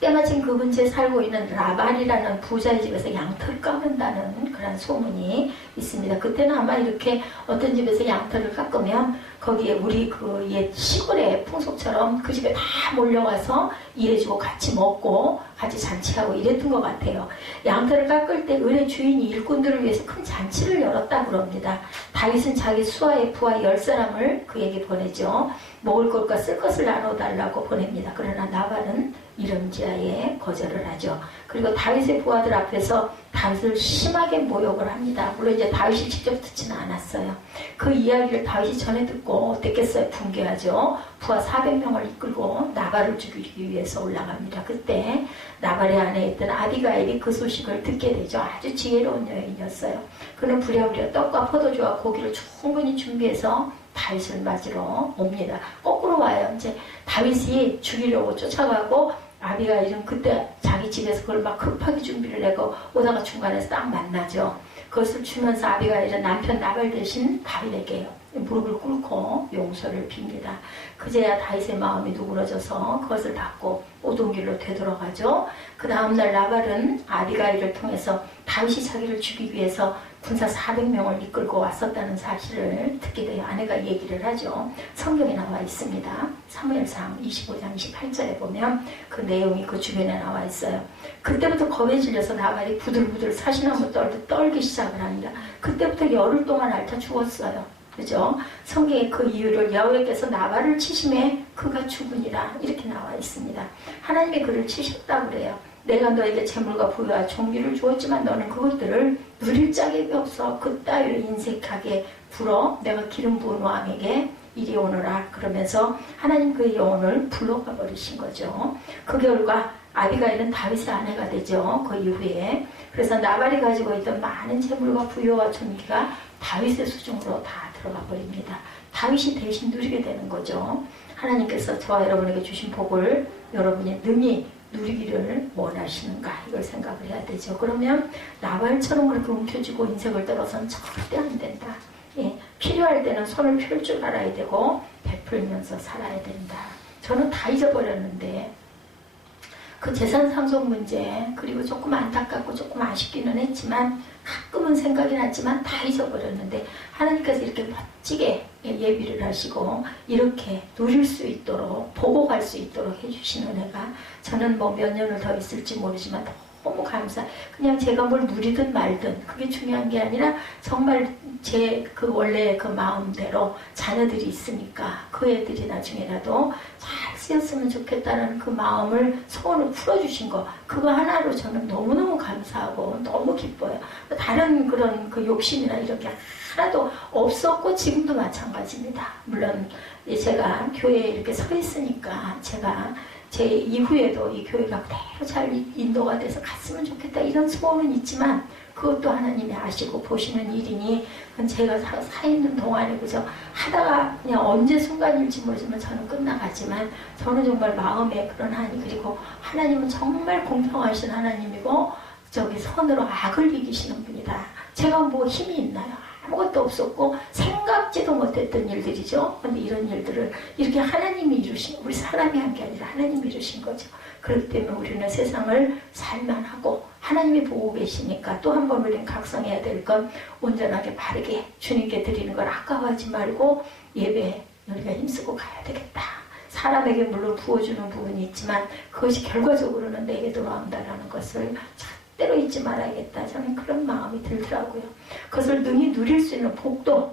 때마침 그 근처에 살고 있는 라반이라는 부자의 집에서 양털을 깎는다는 그런 소문이 있습니다. 그때는 아마 이렇게 어떤 집에서 양털을 깎으면 거기에 우리 그 옛 시골의 풍속처럼 그 집에 다 몰려와서 일해주고 같이 먹고 같이 잔치하고 이랬던 것 같아요. 양털을 깎을 때 을의 주인이 일꾼들을 위해서 큰 잔치를 열었다고 그럽니다. 다윗은 자기 수하의 부하 10사람을 그에게 보내죠. 먹을 것과 쓸 것을 나눠달라고 보냅니다. 그러나 나발은 이런지하에 거절을 하죠. 그리고 다윗의 부하들 앞에서 다윗을 심하게 모욕을 합니다. 물론 이제 다윗이 직접 듣지는 않았어요. 그 이야기를 다윗이 전해 듣고 어땠겠어요? 붕괴하죠. 부하 400명을 이끌고 나발을 죽이기 위해서 올라갑니다. 그때 나발의 아내에 있던 아비가일이 그 소식을 듣게 되죠. 아주 지혜로운 여인이었어요. 그는 부랴부랴 떡과 포도주와 고기를 충분히 준비해서 다윗을 맞으러 옵니다. 거꾸로 와요. 이제 다윗이 죽이려고 쫓아가고 아비가일은 그때 자기 집에서 그걸 막 급하게 준비를 내고 오다가 중간에서 딱 만나죠. 그것을 주면서 아비가일은 남편 나발 대신 다윗에게 무릎을 꿇고 용서를 빕니다. 그제야 다윗의 마음이 누그러져서 그것을 받고 오던 길로 되돌아가죠. 그 다음날 나발은 아비가일을 통해서 다윗이 자기를 죽이기 위해서 군사 400명을 이끌고 왔었다는 사실을 듣게 돼요. 아내가 얘기를 하죠. 성경에 나와 있습니다. 사무엘상 25장 28절에 보면 그 내용이 그 주변에 나와 있어요. 그때부터 겁에 질려서 나발이 부들부들 사시나무 떨기 시작을 합니다. 그때부터 열흘 동안 앓다 죽었어요. 그죠? 성경에 그 이유를 여호와께서 나발을 치심에 그가 죽으니라 이렇게 나와 있습니다. 하나님이 그를 치셨다고 그래요. 내가 너에게 재물과 부유와 종기를 주었지만 너는 그것들을 누릴 자격이 없어 그 따위로 인색하게 굴어 내가 기름 부은 왕에게 이리 오너라 그러면서 하나님 그의 영혼을 불러가 버리신 거죠. 그 결과 아비가일은 다윗의 아내가 되죠. 그 이후에. 그래서 나발이 가지고 있던 많은 재물과 부유와 종기가 다윗의 수중으로 다 들어가 버립니다. 다윗이 대신 누리게 되는 거죠. 하나님께서 저와 여러분에게 주신 복을 여러분이 능히 누리기를 원하시는가 이걸 생각을 해야 되죠. 그러면 나발처럼 그렇게 움켜쥐고 인생을 떨어서는 절대 안 된다. 예, 필요할 때는 손을 펼 줄 알아야 되고 베풀면서 살아야 된다. 저는 다 잊어버렸는데 그 재산 상속 문제 그리고 조금 안타깝고 조금 아쉽기는 했지만 가끔은 생각이 났지만 다 잊어버렸는데 하나님께서 이렇게 멋지게 예비를 하시고 이렇게 누릴 수 있도록 보고 갈 수 있도록 해주신 은혜가 저는 뭐 몇 년을 더 있을지 모르지만 너무 그냥 제가 뭘 누리든 말든 그게 중요한 게 아니라 정말 제 그 원래 그 마음대로 자녀들이 있으니까 그 애들이 나중에라도 잘 쓰였으면 좋겠다는 그 마음을 소원을 풀어주신 거 그거 하나로 저는 너무너무 감사하고 너무 기뻐요. 다른 그런 그 욕심이나 이런 게 하나도 없었고 지금도 마찬가지입니다. 물론 제가 교회에 이렇게 서 있으니까 제가 제 이후에도 이 교회가 그대로 잘 인도가 돼서 갔으면 좋겠다 이런 소원은 있지만 그것도 하나님이 아시고 보시는 일이니 제가 사 있는 동안에 그저 하다가 그냥 언제 순간일지 모르지만 저는 끝나가지만 저는 정말 마음에 그런 한이 그리고 하나님은 정말 공평하신 하나님이고 저기 선으로 악을 이기시는 분이다. 제가 뭐 힘이 있나요? 아무것도 없었고 생각지도 못했던 일들이죠. 그런데 이런 일들을 이렇게 하나님이 이루신 우리 사람이 한 게 아니라 하나님이 이루신 거죠. 그렇기 때문에 우리는 세상을 살만하고 하나님이 보고 계시니까 또 한 번 우리는 각성해야 될 건 온전하게 바르게 주님께 드리는 걸 아까워하지 말고 예배에 우리가 힘쓰고 가야 되겠다. 사람에게 물론 부어주는 부분이 있지만 그것이 결과적으로는 내게 돌아온다는 것을 때로 잊지 말아야겠다. 저는 그런 마음이 들더라고요. 그것을 능히 누릴 수 있는 복도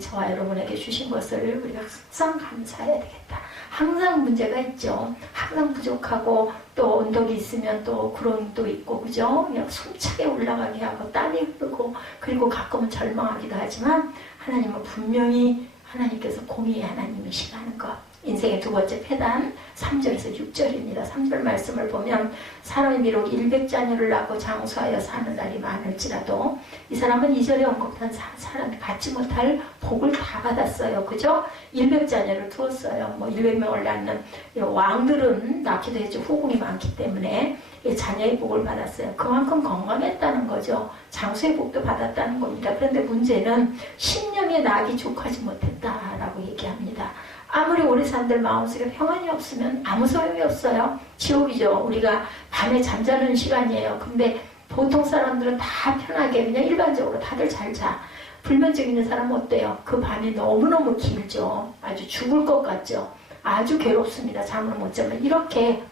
저와 여러분에게 주신 것을 우리가 항상 감사해야 되겠다. 항상 문제가 있죠. 항상 부족하고 또 언덕이 있으면 또 구름도 있고 그죠? 그냥 숨차게 올라가게 하고 땀이 흐르고 그리고 가끔은 절망하기도 하지만 하나님은 분명히 하나님께서 공의의 하나님이시라는 것. 인생의 두 번째 패단 3절에서 6절입니다. 3절 말씀을 보면 사람이 비록 100자녀를 낳고 장수하여 사는 날이 많을지라도 이 사람은 2절에 언급한 사람이 받지 못할 복을 다 받았어요. 그죠? 100자녀를 두었어요. 뭐 100명을 낳는 왕들은 낳기도 했죠. 후궁이 많기 때문에 자녀의 복을 받았어요. 그만큼 건강했다는 거죠. 장수의 복도 받았다는 겁니다. 그런데 문제는 10년의 낙이 족하지 못했다라고 얘기합니다. 아무리 오래 산들 마음속에 평안이 없으면 아무 소용이 없어요. 지옥이죠. 우리가 밤에 잠자는 시간이에요. 근데 보통 사람들은 다 편하게 그냥 일반적으로 다들 잘 자. 불면증 있는 사람은 어때요? 그 밤이 너무너무 길죠. 아주 죽을 것 같죠. 아주 괴롭습니다. 잠을 못 자면 이렇게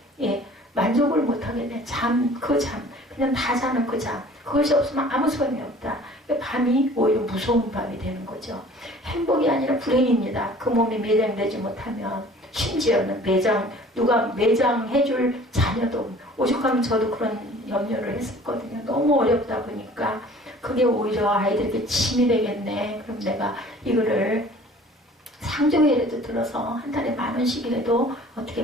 만족을 못하게 돼. 그냥 다 자는 그 잠. 그것이 없으면 아무 소용이 없다. 밤이 오히려 무서운 밤이 되는 거죠. 행복이 아니라 불행입니다. 그 몸이 매장되지 못하면 심지어는 누가 매장해줄 자녀도 오죽하면 저도 그런 염려를 했었거든요. 너무 어렵다 보니까 그게 오히려 아이들에게 짐이 되겠네. 그럼 내가 이거를 상조회라도 들어서 한 달에 10,000원씩이라도 어떻게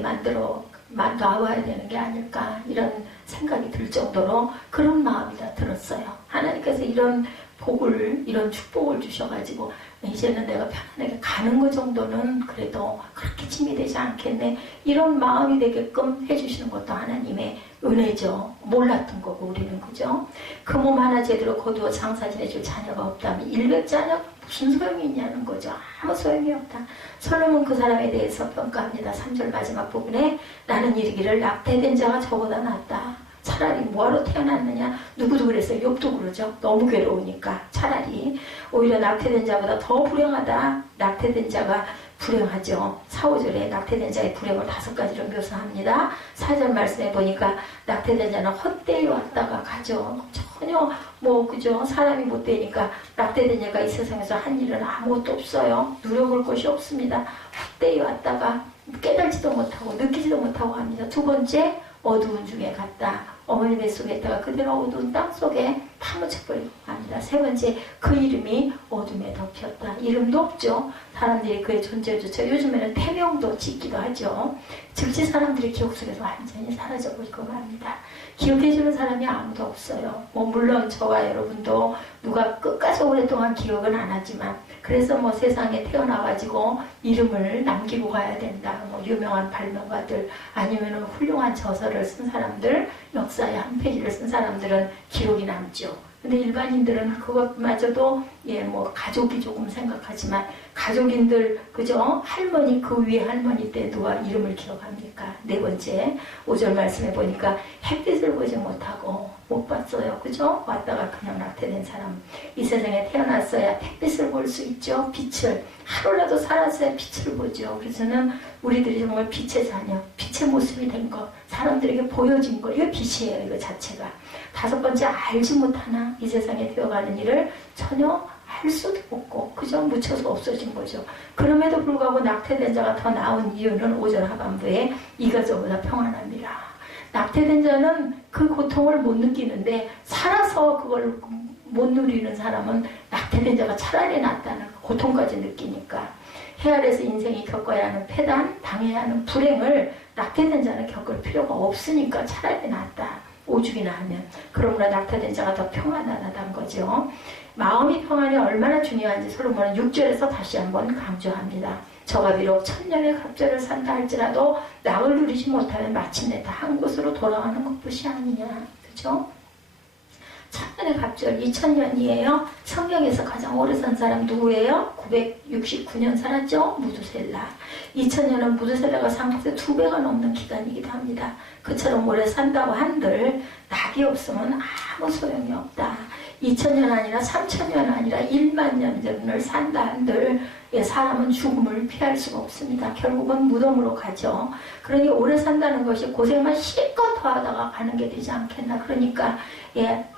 놔와야 되는 게 아닐까 이런 생각이 들 정도로 그런 마음이 다 들었어요. 하나님께서 이런 축복을 주셔가지고 이제는 내가 편안하게 가는 것 정도는 그래도 그렇게 짐이 되지 않겠네. 이런 마음이 되게끔 해주시는 것도 하나님의 은혜죠. 몰랐던 거고 우리는 그죠? 그 몸 하나 제대로 거두어 장사 지내줄 자녀가 없다면 100자녀 무슨 소용이 있냐는 거죠. 아무 소용이 없다. 솔로몬 그 사람에 대해서 평가합니다. 3절 마지막 부분에 나는 이르기를 낙태된 자가 저보다 낫다. 차라리 뭐하러 태어났느냐? 누구도 그랬어요. 욥도 그러죠. 너무 괴로우니까 차라리 오히려 낙태된 자보다 더 불행하다. 낙태된 자가 불행하죠. 4, 5절에 낙태된 자의 불행을 5가지로 묘사합니다. 4절 말씀해 보니까 낙태된 자는 헛되이 왔다가 가죠. 전혀 그죠? 사람이 못 되니까 낙태된 자가 이 세상에서 한 일은 아무것도 없어요. 누려볼 것이 없습니다. 헛되이 왔다가 깨달지도 못하고 느끼지도 못하고 합니다. 두 번째, 어두운 중에 갔다. 어머니 뱃속에 있다가 그대로 어두운 땅 속에 파묻혀버리고 합니다. 세 번째, 그 이름이 어둠에 덮였다. 이름도 없죠. 사람들이 그의 존재조차 요즘에는 태명도 짓기도 하죠. 즉시 사람들의 기억 속에서 완전히 사라져버리고 합니다. 기억해주는 사람이 아무도 없어요. 물론 저와 여러분도 누가 끝까지 오랫동안 기억은 안 하지만 그래서 세상에 태어나가지고 이름을 남기고 가야 된다. 유명한 발명가들 아니면 훌륭한 저서를 쓴 사람들, 역사의 한 페이지를 쓴 사람들은 기록이 남죠. 근데 일반인들은 그것마저도 가족이 조금 생각하지만 가족인들 그죠? 할머니 그 위에 할머니 때 누가 이름을 기억합니까? 네 번째 5절 말씀해 보니까 햇빛을 보지 못하고 못 봤어요. 그죠? 왔다가 그냥 낙태된 사람. 이 세상에 태어났어야 햇빛을 볼 수 있죠. 빛을. 하루라도 살았어야 빛을 보죠. 그래서는 우리들이 정말 빛의 자녀, 빛의 모습이 된 것, 사람들에게 보여진 것, 이거 빛이에요. 이거 자체가. 5번째, 알지 못하나 이 세상에 되어가는 일을 전혀 할 수도 없고 그저 묻혀서 없어진 거죠. 그럼에도 불구하고 낙태된 자가 더 나은 이유는 5절 하반부에 이가 저보다 평안합니다. 낙태된 자는 그 고통을 못 느끼는데 살아서 그걸 못 누리는 사람은 낙태된 자가 차라리 낫다는 고통까지 느끼니까 해아래서 인생이 겪어야 하는 폐단, 당해야 하는 불행을 낙태된 자는 겪을 필요가 없으니까 차라리 낫다. 오죽이나 하면. 그러므로 낙태된 자가 더 평안하다는 거죠. 마음이 평안이 얼마나 중요한지 솔로몬은 6절에서 다시 한번 강조합니다. 저가 비록 1000년의 갑절을 산다 할지라도 낙을 누리지 못하면 마침내 다 한 곳으로 돌아가는 것뿐이 아니냐. 그렇죠? 1000년의 갑절 2000년이에요. 성경에서 가장 오래 산 사람 누구예요? 969년 살았죠? 무두셀라. 2000년은 무두셀라가 산 것에 2배가 넘는 기간이기도 합니다. 그처럼 오래 산다고 한들 낙이 없으면 아무 소용이 없다. 2000년 아니라 3000년 아니라 1만 년을 산다 한들 사람은 죽음을 피할 수가 없습니다. 결국은 무덤으로 가죠. 그러니 오래 산다는 것이 고생만 실컷 더 하다가 가는 게 되지 않겠나. 그러니까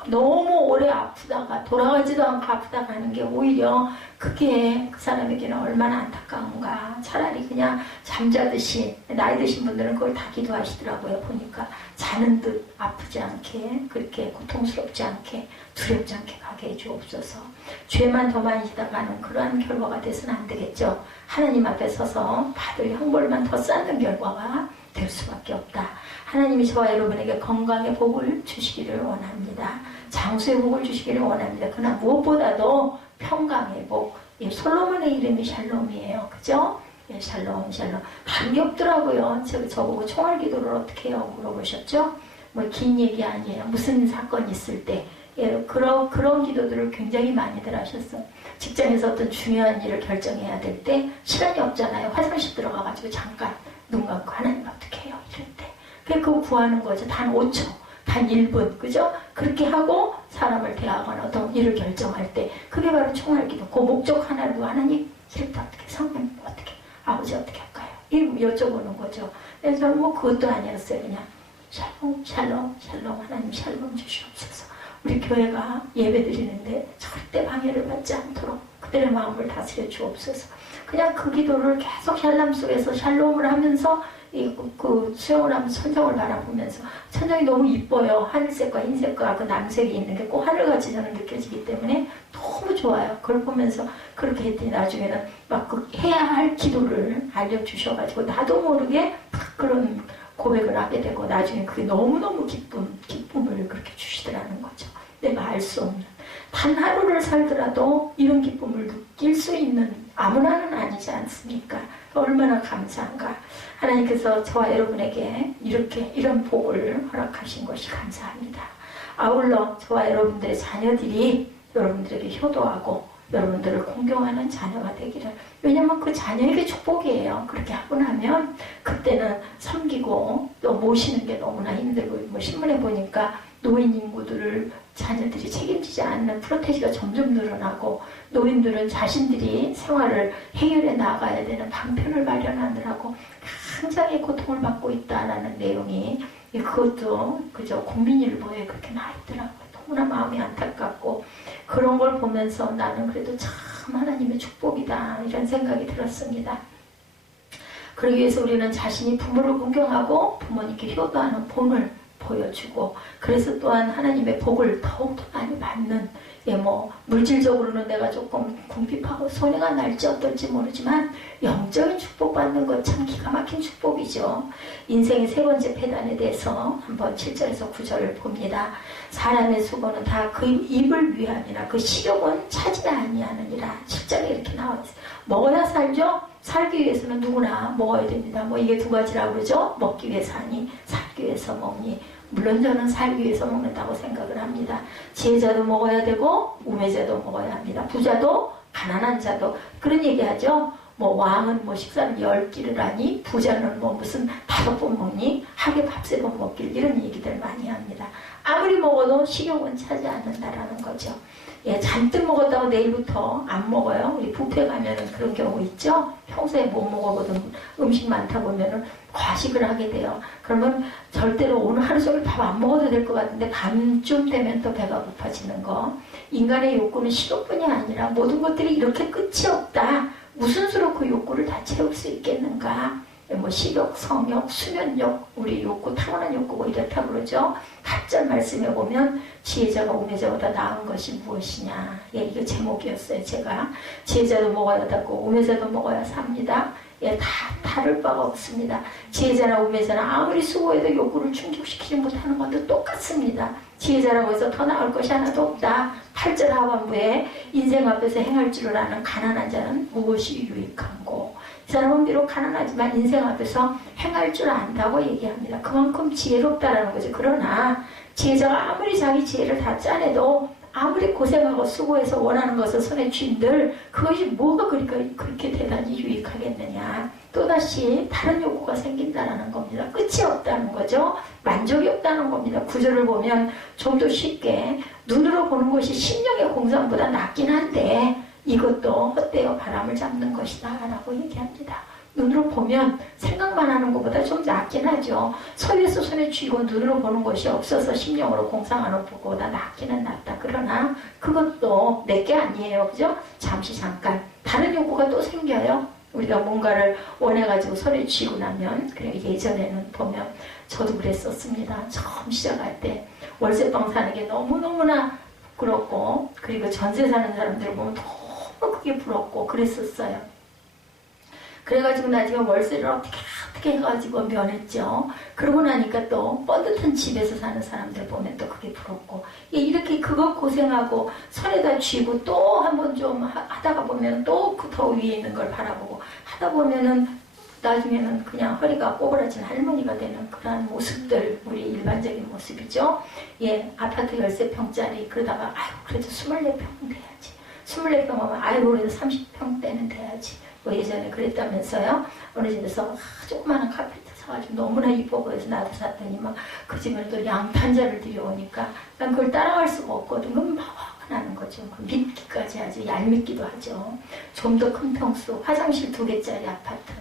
너무 오래 아프다가 돌아가지도 않고 아프다가 가는 게 오히려 그게 그 사람에게는 얼마나 안타까운가. 차라리 그냥 잠자듯이 나이 드신 분들은 그걸 다 기도하시더라고요. 보니까 자는 듯 아프지 않게 그렇게 고통스럽지 않게 두렵지 않게 가게 해주옵소서. 죄만 더 많이 지다가는 그러한 결과가 돼서는 안 되겠죠. 하나님 앞에 서서 받을 형벌만 더 쌓는 결과가 될 수밖에 없다. 하나님이 저와 여러분에게 건강의 복을 주시기를 원합니다. 장수의 복을 주시기를 원합니다. 그러나 무엇보다도 평강의 복. 솔로몬의 이름이 샬롬이에요. 그죠? 샬롬. 답이 없더라고요. 저보고 총알기도를 어떻게 해요? 물어보셨죠? 긴 얘기 아니에요. 무슨 사건이 있을 때 예, 그런 기도들을 굉장히 많이들 하셨어. 직장에서 어떤 중요한 일을 결정해야 될 때 시간이 없잖아요. 화장실 들어가가지고 잠깐 눈 감고 하나님 어떻게 해요? 이럴 때. 그거 구하는 거죠. 단 5초, 단 1분, 그죠? 그렇게 하고 사람을 대하거나 어떤 일을 결정할 때 그게 바로 총알기도. 그 목적 하나로 하나님 이럴 때 어떻게, 성령 어떻게, 아버지 어떻게 할까요? 여쭤보는 거죠. 그래서 저는 뭐 그것도 아니었어요. 그냥 샬롬, 샬롬, 샬롬, 하나님 샬롬 주시옵소서. 우리 교회가 예배 드리는데 절대 방해를 받지 않도록 그들의 마음을 다스려 주옵소서. 그냥 그 기도를 계속 샬롬 속에서 샬롬을 하면서 그 수영을 하면서 천정을 바라보면서 천정이 너무 이뻐요. 하늘색과 흰색과 그 남색이 있는 게 꼭 하늘같이 저는 느껴지기 때문에 너무 좋아요. 그걸 보면서 그렇게 했더니 나중에는 막 그 해야 할 기도를 알려주셔가지고 나도 모르게 딱 그런 고백을 하게 되고 나중에 그게 너무너무 기쁨을 그렇게 주시더라는 거죠. 내가 알 수 없는. 단 하루를 살더라도 이런 기쁨을 느낄 수 있는 아무나는 아니지 않습니까? 얼마나 감사한가. 하나님께서 저와 여러분에게 이런 복을 허락하신 것이 감사합니다. 아울러 저와 여러분들의 자녀들이 여러분들에게 효도하고 여러분들을 공경하는 자녀가 되기를. 왜냐면 그 자녀에게 축복이에요. 그렇게 하고 나면 그때는 섬기고 또 모시는 게 너무나 힘들고, 뭐 신문에 보니까 노인 인구들을 자녀들이 책임지지 않는 프로테지가 점점 늘어나고 노인들은 자신들이 생활을 해결해 나가야 되는 방편을 마련하느라고 굉장히 고통을 받고 있다라는 내용이, 그것도 그저 국민일보에 그렇게 나 있더라고요. 너무나 마음이 안타깝고 그런 걸 보면서 나는 그래도 참 하나님의 축복이다 이런 생각이 들었습니다. 그러기 위해서 우리는 자신이 부모를 공경하고 부모님께 효도하는 본을 보여주고, 그래서 또한 하나님의 복을 더욱더 많이 받는, 물질적으로는 내가 조금 궁핍하고 손해가 날지 어떨지 모르지만 영적인 축복받는 것 참 기가 막힌 축복이죠. 인생의 세 번째 폐단에 대해서 한번 7절에서 9절을 봅니다. 사람의 수고는 다 그 입을 위함이라 그 식욕은 차지 아니하느니라. 7절에 이렇게 나와 있어요. 먹어야 살죠? 살기 위해서는 누구나 먹어야 됩니다. 이게 두 가지라고 그러죠. 먹기 위해 사니, 살기 위해서 먹니. 물론 저는 살기 위해서 먹는다고 생각을 합니다. 지혜자도 먹어야 되고 우매자도 먹어야 합니다. 부자도 가난한 자도. 그런 얘기하죠. 왕은 식사를 10끼를 하니 부자는 무슨 5번 먹니? 하루에 밥 3번 먹길. 이런 얘기들 많이 합니다. 아무리 먹어도 식욕은 차지 않는다라는 거죠. 잔뜩 먹었다고 내일부터 안 먹어요. 우리 뷔페 가면은 그런 경우 있죠. 평소에 못 먹어보던 음식 많다 보면은 과식을 하게 돼요. 그러면 절대로 오늘 하루 종일 밥 안 먹어도 될 것 같은데 밤쯤 되면 또 배가 고파지는 거. 인간의 욕구는 식욕뿐이 아니라 모든 것들이 이렇게 끝이 없다. 무슨 수로 그 욕구를 다 채울 수 있겠는가? 식욕, 성욕, 수면욕, 우리 욕구, 타고난 욕구고 이렇다고 그러죠. 8절 말씀에 보면 지혜자가 우매자보다 나은 것이 무엇이냐. 이거 제목이었어요. 제가 지혜자도 먹어야 되고 우매자도 먹어야 삽니다. 다를 바가 없습니다. 지혜자나 우매자나 아무리 수고해도 욕구를 충족시키지 못하는 것도 똑같습니다. 지혜자라고 해서 더 나을 것이 하나도 없다. 8절 하반부에 인생 앞에서 행할 줄을 아는 가난한 자는 무엇이 유익한고. 이 사람은 비록 가난하지만 인생 앞에서 행할 줄 안다고 얘기합니다. 그만큼 지혜롭다라는 거죠. 그러나 지혜자가 아무리 자기 지혜를 다 짜내도 아무리 고생하고 수고해서 원하는 것을 손에 쥔들 그것이 뭐가 그렇게 대단히 유익하겠느냐. 또다시 다른 욕구가 생긴다는 겁니다. 끝이 없다는 거죠. 만족이 없다는 겁니다. 구절을 보면 좀 더 쉽게 눈으로 보는 것이 심령의 공상보다 낫긴 한데 이것도 헛되어 바람을 잡는 것이다 라고 얘기합니다. 눈으로 보면 생각만 하는 것보다 좀 낫긴 하죠. 손에서 손에 쥐고 눈으로 보는 것이 없어서 심령으로 공상하는 것보다 낫기는 낫다. 그러나 그것도 내게 아니에요. 그죠? 잠깐 다른 욕구가 또 생겨요. 우리가 뭔가를 원해가지고 손에 쥐고 나면, 그래 예전에는 보면 저도 그랬었습니다. 처음 시작할 때 월세방 사는 게 너무너무나 부끄럽고, 그리고 전세 사는 사람들 보면 너무 그게 부럽고 그랬었어요. 그래가지고 나중에 월세를 어떻게 해가지고 면했죠. 그러고 나니까 또 뻔듯한 집에서 사는 사람들 보면 또 그게 부럽고, 이렇게 그거 고생하고 손에다 쥐고 또 한번 좀 하다가 보면 또 그 더 위에 있는 걸 바라보고 하다 보면은 나중에는 그냥 허리가 꼬부라진 할머니가 되는 그러한 모습들, 우리 일반적인 모습이죠. 예, 아파트 13평짜리 그러다가 아유 그래도 24평은 돼야지. 24평 하면 아유 그래도 30평대는 돼야지. 뭐 예전에 그랬다면서요. 어느 집에서 조그마한 카페트 사가지고 너무나 이뻐 보여서 나도 샀더니 막 그 집에도 양탄자를 들여오니까 난 그걸 따라갈 수가 없거든. 그럼 막 화가 나는 거죠. 믿기까지 하죠. 얄밉기도 하죠. 좀 더 큰 평수, 화장실 2개짜리 아파트.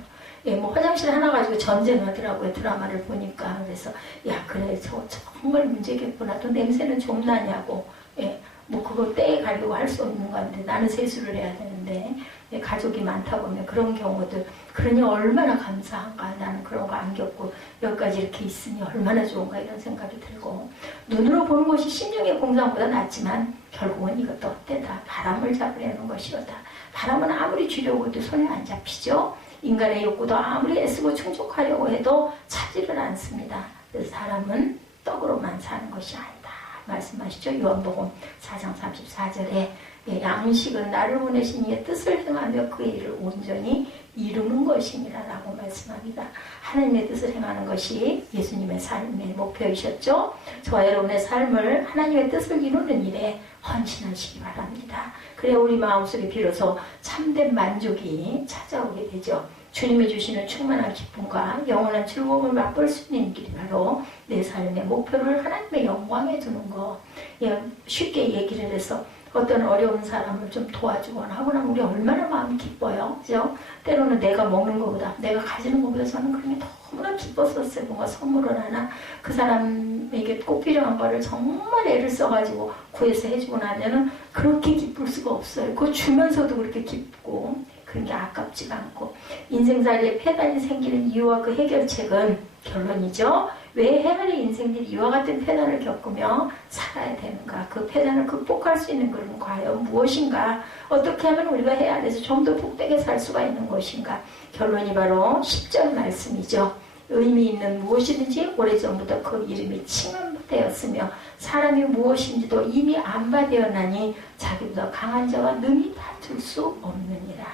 예, 뭐 화장실 하나 가지고 전쟁하더라고요. 드라마를 보니까. 그래서 야 그래 저 정말 문제겠구나. 또 냄새는 좀 나냐고. 예, 뭐 그거 떼에 가려고 할 수 없는 건데 나는 세수를 해야 되는데 예, 가족이 많다 보면 그런 경우들 그러니 얼마나 감사한가. 나는 그런 거 안 겪고 여기까지 이렇게 있으니 얼마나 좋은가 이런 생각이 들고 눈으로 보는 것이 심령의 공상보다 낫지만 결국은 이것도 헛되다. 바람을 잡으려는 것이었다. 바람은 아무리 주려고 해도 손에 안 잡히죠. 인간의 욕구도 아무리 애쓰고 충족하려고 해도 차지를 않습니다. 그래서 사람은 떡으로만 사는 것이 아니다 말씀하시죠. 요한복음 4장 34절에 예, 양식은 나를 보내신 이의 뜻을 행하며 그의 일을 온전히 이루는 것이니라 라고 말씀합니다. 하나님의 뜻을 행하는 것이 예수님의 삶의 목표이셨죠. 저와 여러분의 삶을 하나님의 뜻을 이루는 일에 헌신하시기 바랍니다. 그래야 우리 마음속에 비로소 참된 만족이 찾아오게 되죠. 주님이 주시는 충만한 기쁨과 영원한 즐거움을 맛볼 수 있는 길이 바로 내 삶의 목표를 하나님의 영광에 두는 것. 예, 쉽게 얘기를 해서 어떤 어려운 사람을 좀 도와주거나 하거나 우리 얼마나 마음이 기뻐요. 그죠? 때로는 내가 먹는 것보다 내가 가지는 것보다 저는 그런 게 너무나 기뻤었어요. 뭔가 선물을 하나 그 사람에게 꼭 필요한 거를 정말 애를 써가지고 구해서 해주고 나면은 그렇게 기쁠 수가 없어요. 그거 주면서도 그렇게 기쁘고 그런 게 아깝지가 않고 인생살이에 폐단이 생기는 이유와 그 해결책은 결론이죠. 왜 헤아리 인생들이 이와 같은 폐단을 겪으며 살아야 되는가? 그 폐단을 극복할 수 있는 것은 과연 무엇인가? 어떻게 하면 우리가 헤아려서 좀 더 복되게 살 수가 있는 것인가? 결론이 바로 10절 말씀이죠. 의미 있는 무엇이든지 오래전부터 그 이름이 칭함되었으며 사람이 무엇인지도 이미 안바되었나니 자기보다 강한 자와 능히 다툴 수 없느니라.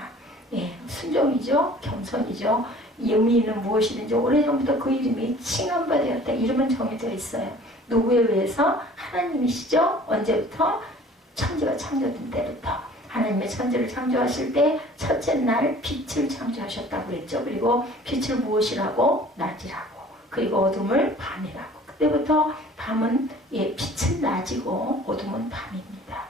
예, 순종이죠. 겸손이죠. 의미 있는 무엇이든지 오래전부터 그 이름이 칭함받았다. 이름은 정해져 있어요. 누구에 의해서? 하나님이시죠. 언제부터? 천지가 창조된 때부터. 하나님의 천지를 창조하실 때 첫째 날 빛을 창조하셨다고 그랬죠. 그리고 빛을 무엇이라고? 낮이라고. 그리고 어둠을 밤이라고. 그때부터 밤은 예, 빛은 낮이고 어둠은 밤입니다.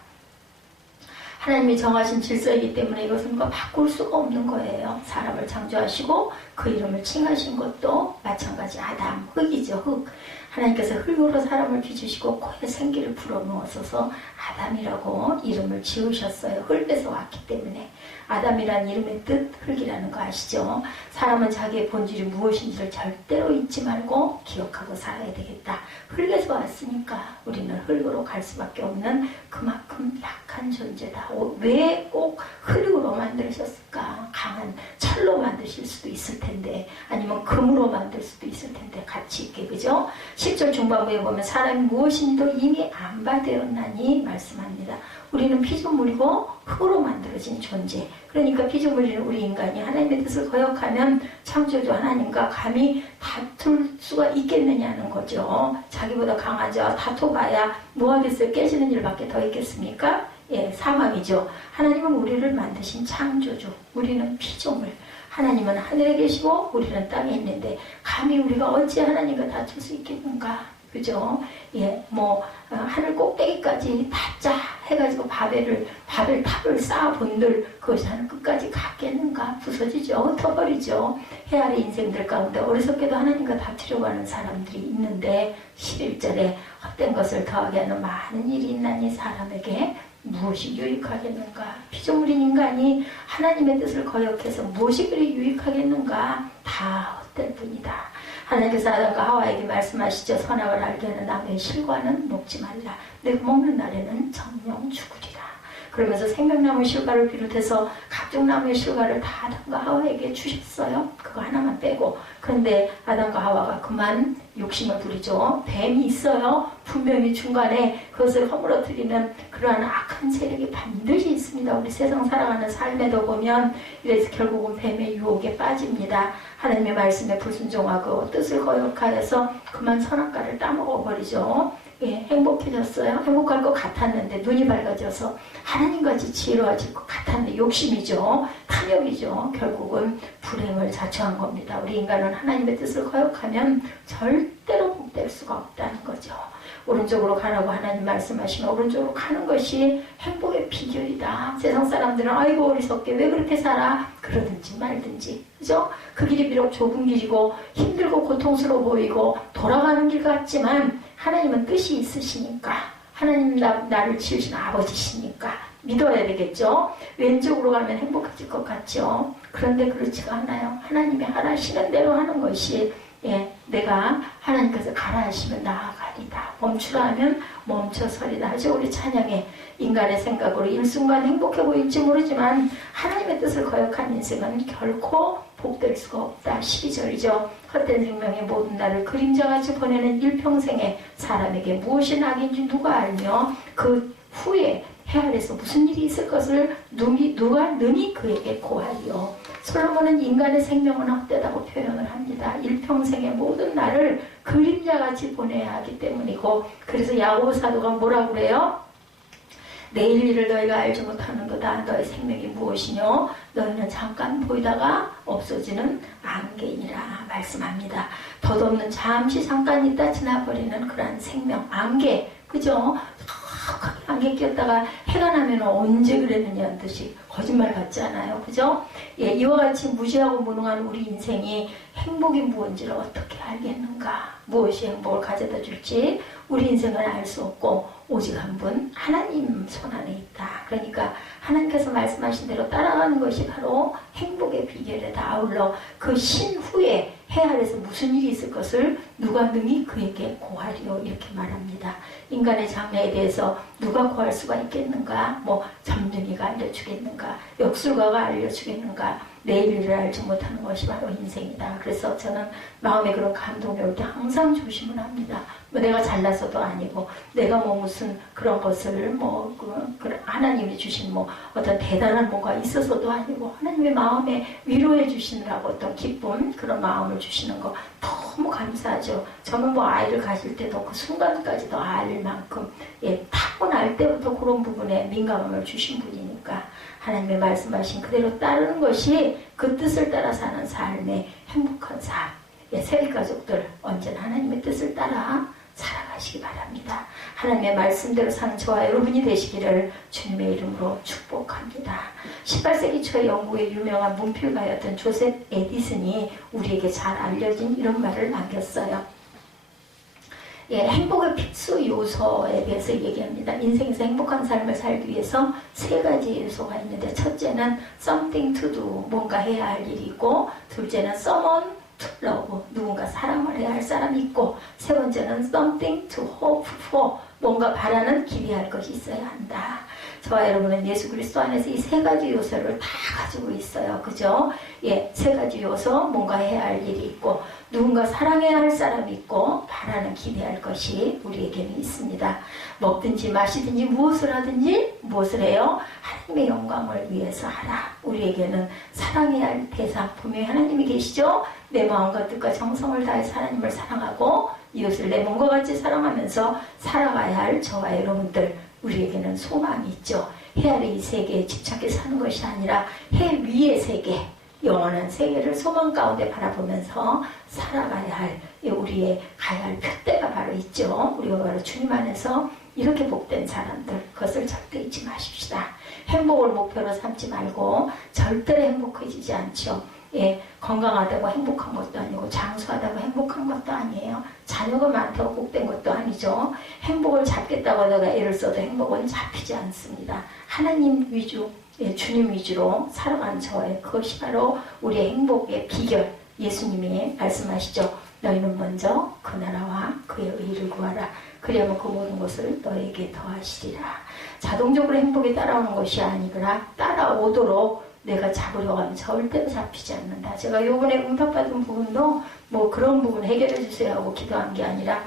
하나님이 정하신 질서이기 때문에 이것은 뭐 바꿀 수가 없는 거예요. 사람을 창조하시고 그 이름을 칭하신 것도 마찬가지. 아담, 흙이죠. 흙. 하나님께서 흙으로 사람을 빚으시고 코에 생기를 불어넣어서 아담이라고 이름을 지으셨어요. 흙에서 왔기 때문에. 아담이라는 이름의 뜻, 흙이라는 거 아시죠? 사람은 자기의 본질이 무엇인지를 절대로 잊지 말고 기억하고 살아야 되겠다. 흙에서 왔으니까 우리는 흙으로 갈 수밖에 없는 그만큼 약한 존재다. 왜 꼭 흙으로 만드셨을까? 강한 철로 만드실 수도 있을 텐데 아니면 금으로 만들 수도 있을 텐데 같이 있게, 그죠? 10절 중반부에 보면 사람이 무엇인지도 이미 안바되었나니 말씀합니다. 우리는 피조물이고 흙으로 만들어진 존재. 그러니까 피조물인 우리 인간이 하나님의 뜻을 거역하면 창조주 하나님과 감히 다툴 수가 있겠느냐는 거죠. 자기보다 강한 자와 다퉈봐야 뭐하겠어요? 깨지는 일밖에 더 있겠습니까? 예, 사망이죠. 하나님은 우리를 만드신 창조주. 우리는 피조물. 하나님은 하늘에 계시고 우리는 땅에 있는데 감히 우리가 어찌 하나님과 다툴 수 있겠는가? 그죠? 예, 뭐 하늘 꼭대기까지 닿자 해가지고 바벨탑을 쌓아본들 그것이 하늘 끝까지 갔겠는가? 부서지죠. 흩어버리죠. 헤아리 인생들 가운데 어리석게도 하나님과 다투려고 하는 사람들이 있는데 11절에 헛된 것을 더하게 하는 많은 일이 있나니 사람에게 무엇이 유익하겠는가? 피조물인 인간이 하나님의 뜻을 거역해서 무엇이 그리 유익하겠는가? 다 헛될 뿐이다. 하나님께서 아담과 하와에게 말씀하시죠. 선악을 알게 하는 나무의 실과는 먹지 말라. 내가 먹는 날에는 정녕 죽으리라. 그러면서 생명나무 실과를 비롯해서 각 각종 나무의 실과를 다 아담과 하와에게 주셨어요. 그거 하나만 빼고. 그런데 아담과 하와가 그만 욕심을 부리죠. 뱀이 있어요. 분명히 중간에 그것을 허물어뜨리는 그러한 악한 세력이 반드시 있습니다. 우리 세상 살아가는 삶에도 보면 이래서 결국은 뱀의 유혹에 빠집니다. 하나님의 말씀에 불순종하고 뜻을 거역하여서 그만 선악과를 따먹어버리죠. 예, 행복해졌어요. 행복할 것 같았는데 눈이 밝아져서 하나님같이 지혜로워질 것 같았는데 욕심이죠. 탐욕이죠. 결국은 불행을 자초한 겁니다. 우리 인간은 하나님의 뜻을 거역하면 절대로 복될 수가 없다는 거죠. 오른쪽으로 가라고 하나님 말씀하시면 오른쪽으로 가는 것이 행복의 비결이다. 세상 사람들은 아이고 어리석게 왜 그렇게 살아? 그러든지 말든지. 그죠? 그 길이 비록 좁은 길이고 힘들고 고통스러워 보이고 돌아가는 길 같지만 하나님은 뜻이 있으시니까 하나님 나를 지으신 아버지시니까 믿어야 되겠죠. 왼쪽으로 가면 행복해질 것 같죠. 그런데 그렇지가 않아요. 하나님이 하라시는 대로 하는 것이 내가 하나님께서 가라 하시면 나아가리다. 멈추라 하면 멈춰서리다 하죠. 우리 찬양에 인간의 생각으로 일순간 행복해 보일지 모르지만 하나님의 뜻을 거역한 인생은 결코 복될 수가 없다. 12절이죠. 헛된 생명의 모든 날을 그림자같이 보내는 일평생에 사람에게 무엇이 낙인지 누가 알며 그 후에 해 아래서 무슨 일이 있을 것을 누가 능히 그에게 고하리요. 솔로몬은 인간의 생명은 헛되다고 표현을 합니다. 일평생의 모든 날을 그림자같이 보내야 하기 때문이고 그래서 야고보 사도가 뭐라고 그래요? 내일 일을 너희가 알지 못하는도다. 너희 생명이 무엇이뇨? 너희는 잠깐 보이다가 없어지는 안개이니라 말씀합니다. 덧없는 잠시 잠깐 있다 지나버리는 그러한 생명, 안개, 그죠? 안개 꼈다가 해가 나면 언제 그랬느냐는 듯이 거짓말 같지 않아요? 그죠? 예, 이와 같이 무지하고 무능한 우리 인생이 행복이 무엇인지를 어떻게 알겠는가? 무엇이 행복을 가져다 줄지 우리 인생을 알 수 없고 오직 한 분 하나님 손안에 있다. 그러니까 하나님께서 말씀하신 대로 따라가는 것이 바로 행복의 비결이다. 아울러 그 신후에 해 아래서 무슨 일이 있을 것을 누가 능히 그에게 고하리요 이렇게 말합니다. 인간의 장래에 대해서 누가 고할 수가 있겠는가? 뭐 점쟁이가 알려주겠는가? 역술가가 알려주겠는가? 내일 일을 알지 못하는 것이 바로 인생이다. 그래서 저는 마음에 그런 감동이 올 때 항상 조심을 합니다. 뭐 내가 잘나서도 아니고 내가 뭐 무슨 그런 것을 뭐 하나님이 주신 뭐 어떤 대단한 뭔가 있어서도 아니고 하나님의 마음에 위로해 주시느라고 어떤 기쁨 그런 마음을 주시는 거 너무 감사하죠. 저는 뭐 아이를 가질 때도 그 순간까지도 알 만큼 타고날 때부터 그런 부분에 민감함을 주신 분이니까 하나님의 말씀하신 그대로 따르는 것이 그 뜻을 따라 사는 삶의 행복한 삶. 세리가족들 언제나 하나님의 뜻을 따라 살아가시기 바랍니다. 하나님의 말씀대로 사는 저와 여러분이 되시기를 주님의 이름으로 축복합니다. 18세기 초에 영국의 유명한 문필가였던 조셉 에디슨이 우리에게 잘 알려진 이런 말을 남겼어요. 행복의 필수 요소에 대해서 얘기합니다. 인생에서 행복한 삶을 살기 위해서 세 가지 요소가 있는데 첫째는 something to do, 뭔가 해야 할 일이 있고 둘째는 someone to love, 누군가 사랑을 해야 할 사람이 있고 세 번째는 something to hope for, 뭔가 바라는 기대할 것이 있어야 한다. 저와 여러분은 예수 그리스도 안에서 이 세 가지 요소를 다 가지고 있어요. 그죠? 세 가지 요소, 뭔가 해야 할 일이 있고 누군가 사랑해야 할 사람이 있고 바라는 기대할 것이 우리에게는 있습니다. 먹든지 마시든지 무엇을 하든지 무엇을 해요? 하나님의 영광을 위해서 하라. 우리에게는 사랑해야 할 대상 분명히 하나님이 계시죠? 내 마음과 뜻과 정성을 다해서 하나님을 사랑하고 이웃을 내 몸과 같이 사랑하면서 살아가야 할 저와 여러분들 우리에게는 소망이 있죠. 해 아래 이 세계에 집착해 사는 것이 아니라 해 위의 세계, 영원한 세계를 소망 가운데 바라보면서 살아가야 할 우리의 가야 할 표대가 바로 있죠. 우리가 바로 주님 안에서 이렇게 복된 사람들, 그것을 절대 잊지 마십시다. 행복을 목표로 삼지 말고 절대로 행복해지지 않죠. 건강하다고 행복한 것도 아니고 장수하다고 행복한 것도 아니에요. 자녀가 많다고 복된 것도 아니죠. 행복을 잡겠다고 하다가 애를 써도 행복은 잡히지 않습니다. 하나님 위주, 주님 위주로 살아가는 저의 그것이 바로 우리의 행복의 비결. 예수님이 말씀하시죠. 너희는 먼저 그 나라와 그의 의를 구하라. 그리하면 그 모든 것을 너에게 더하시리라. 자동적으로 행복이 따라오는 것이 아니라 따라오도록 내가 잡으려고 하면 절대로 잡히지 않는다. 제가 요번에 응답받은 부분도 뭐 그런 부분 해결해 주세요 하고 기도한 게 아니라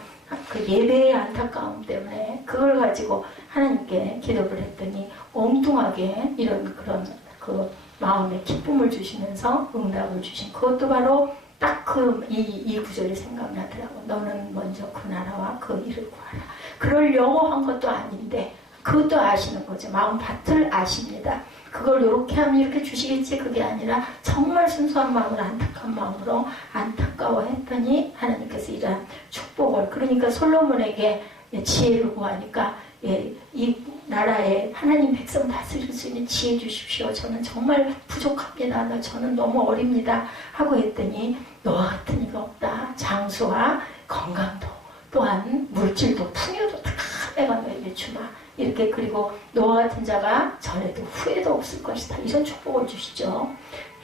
그 예배의 안타까움 때문에 그걸 가지고 하나님께 기도를 했더니 엉뚱하게 이런 그런 그 마음에 기쁨을 주시면서 응답을 주신 그것도 바로 딱 이 구절이 생각나더라고. 너는 먼저 그 나라와 그 일을 구하라. 그러려고 한 것도 아닌데 그것도 아시는 거죠. 마음 밭을 아십니다. 그걸 이렇게 하면 이렇게 주시겠지 그게 아니라 정말 순수한 마음으로 안타까운 마음으로 안타까워했더니 하나님께서 이러한 축복을 그러니까 솔로몬에게 지혜를 구하니까 이 나라에 하나님 백성 다스릴 수 있는 지혜 주십시오. 저는 정말 부족합니다. 저는 너무 어립니다. 하고 했더니 너와 같은 이가 없다. 장수와 건강도 또한 물질도 풍요도 다 내가 너에게 주마. 이렇게 그리고 너와 같은 자가 전에도 후회도 없을 것이다. 이런 축복을 주시죠.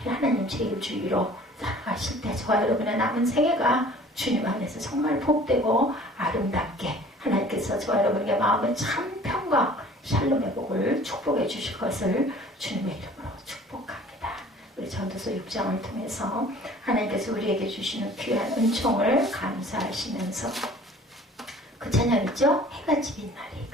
하나님 제일주의로 살아가실 때 저와 여러분의 남은 생애가 주님 안에서 정말 복되고 아름답게 하나님께서 저와 여러분에게 마음의 참 평강 샬롬의 복을 축복해 주실 것을 주님의 이름으로 축복합니다. 우리 전도서 6장을 통해서 하나님께서 우리에게 주시는 귀한 은총을 감사하시면서 그 찬양 있죠? 해가 지긴 날이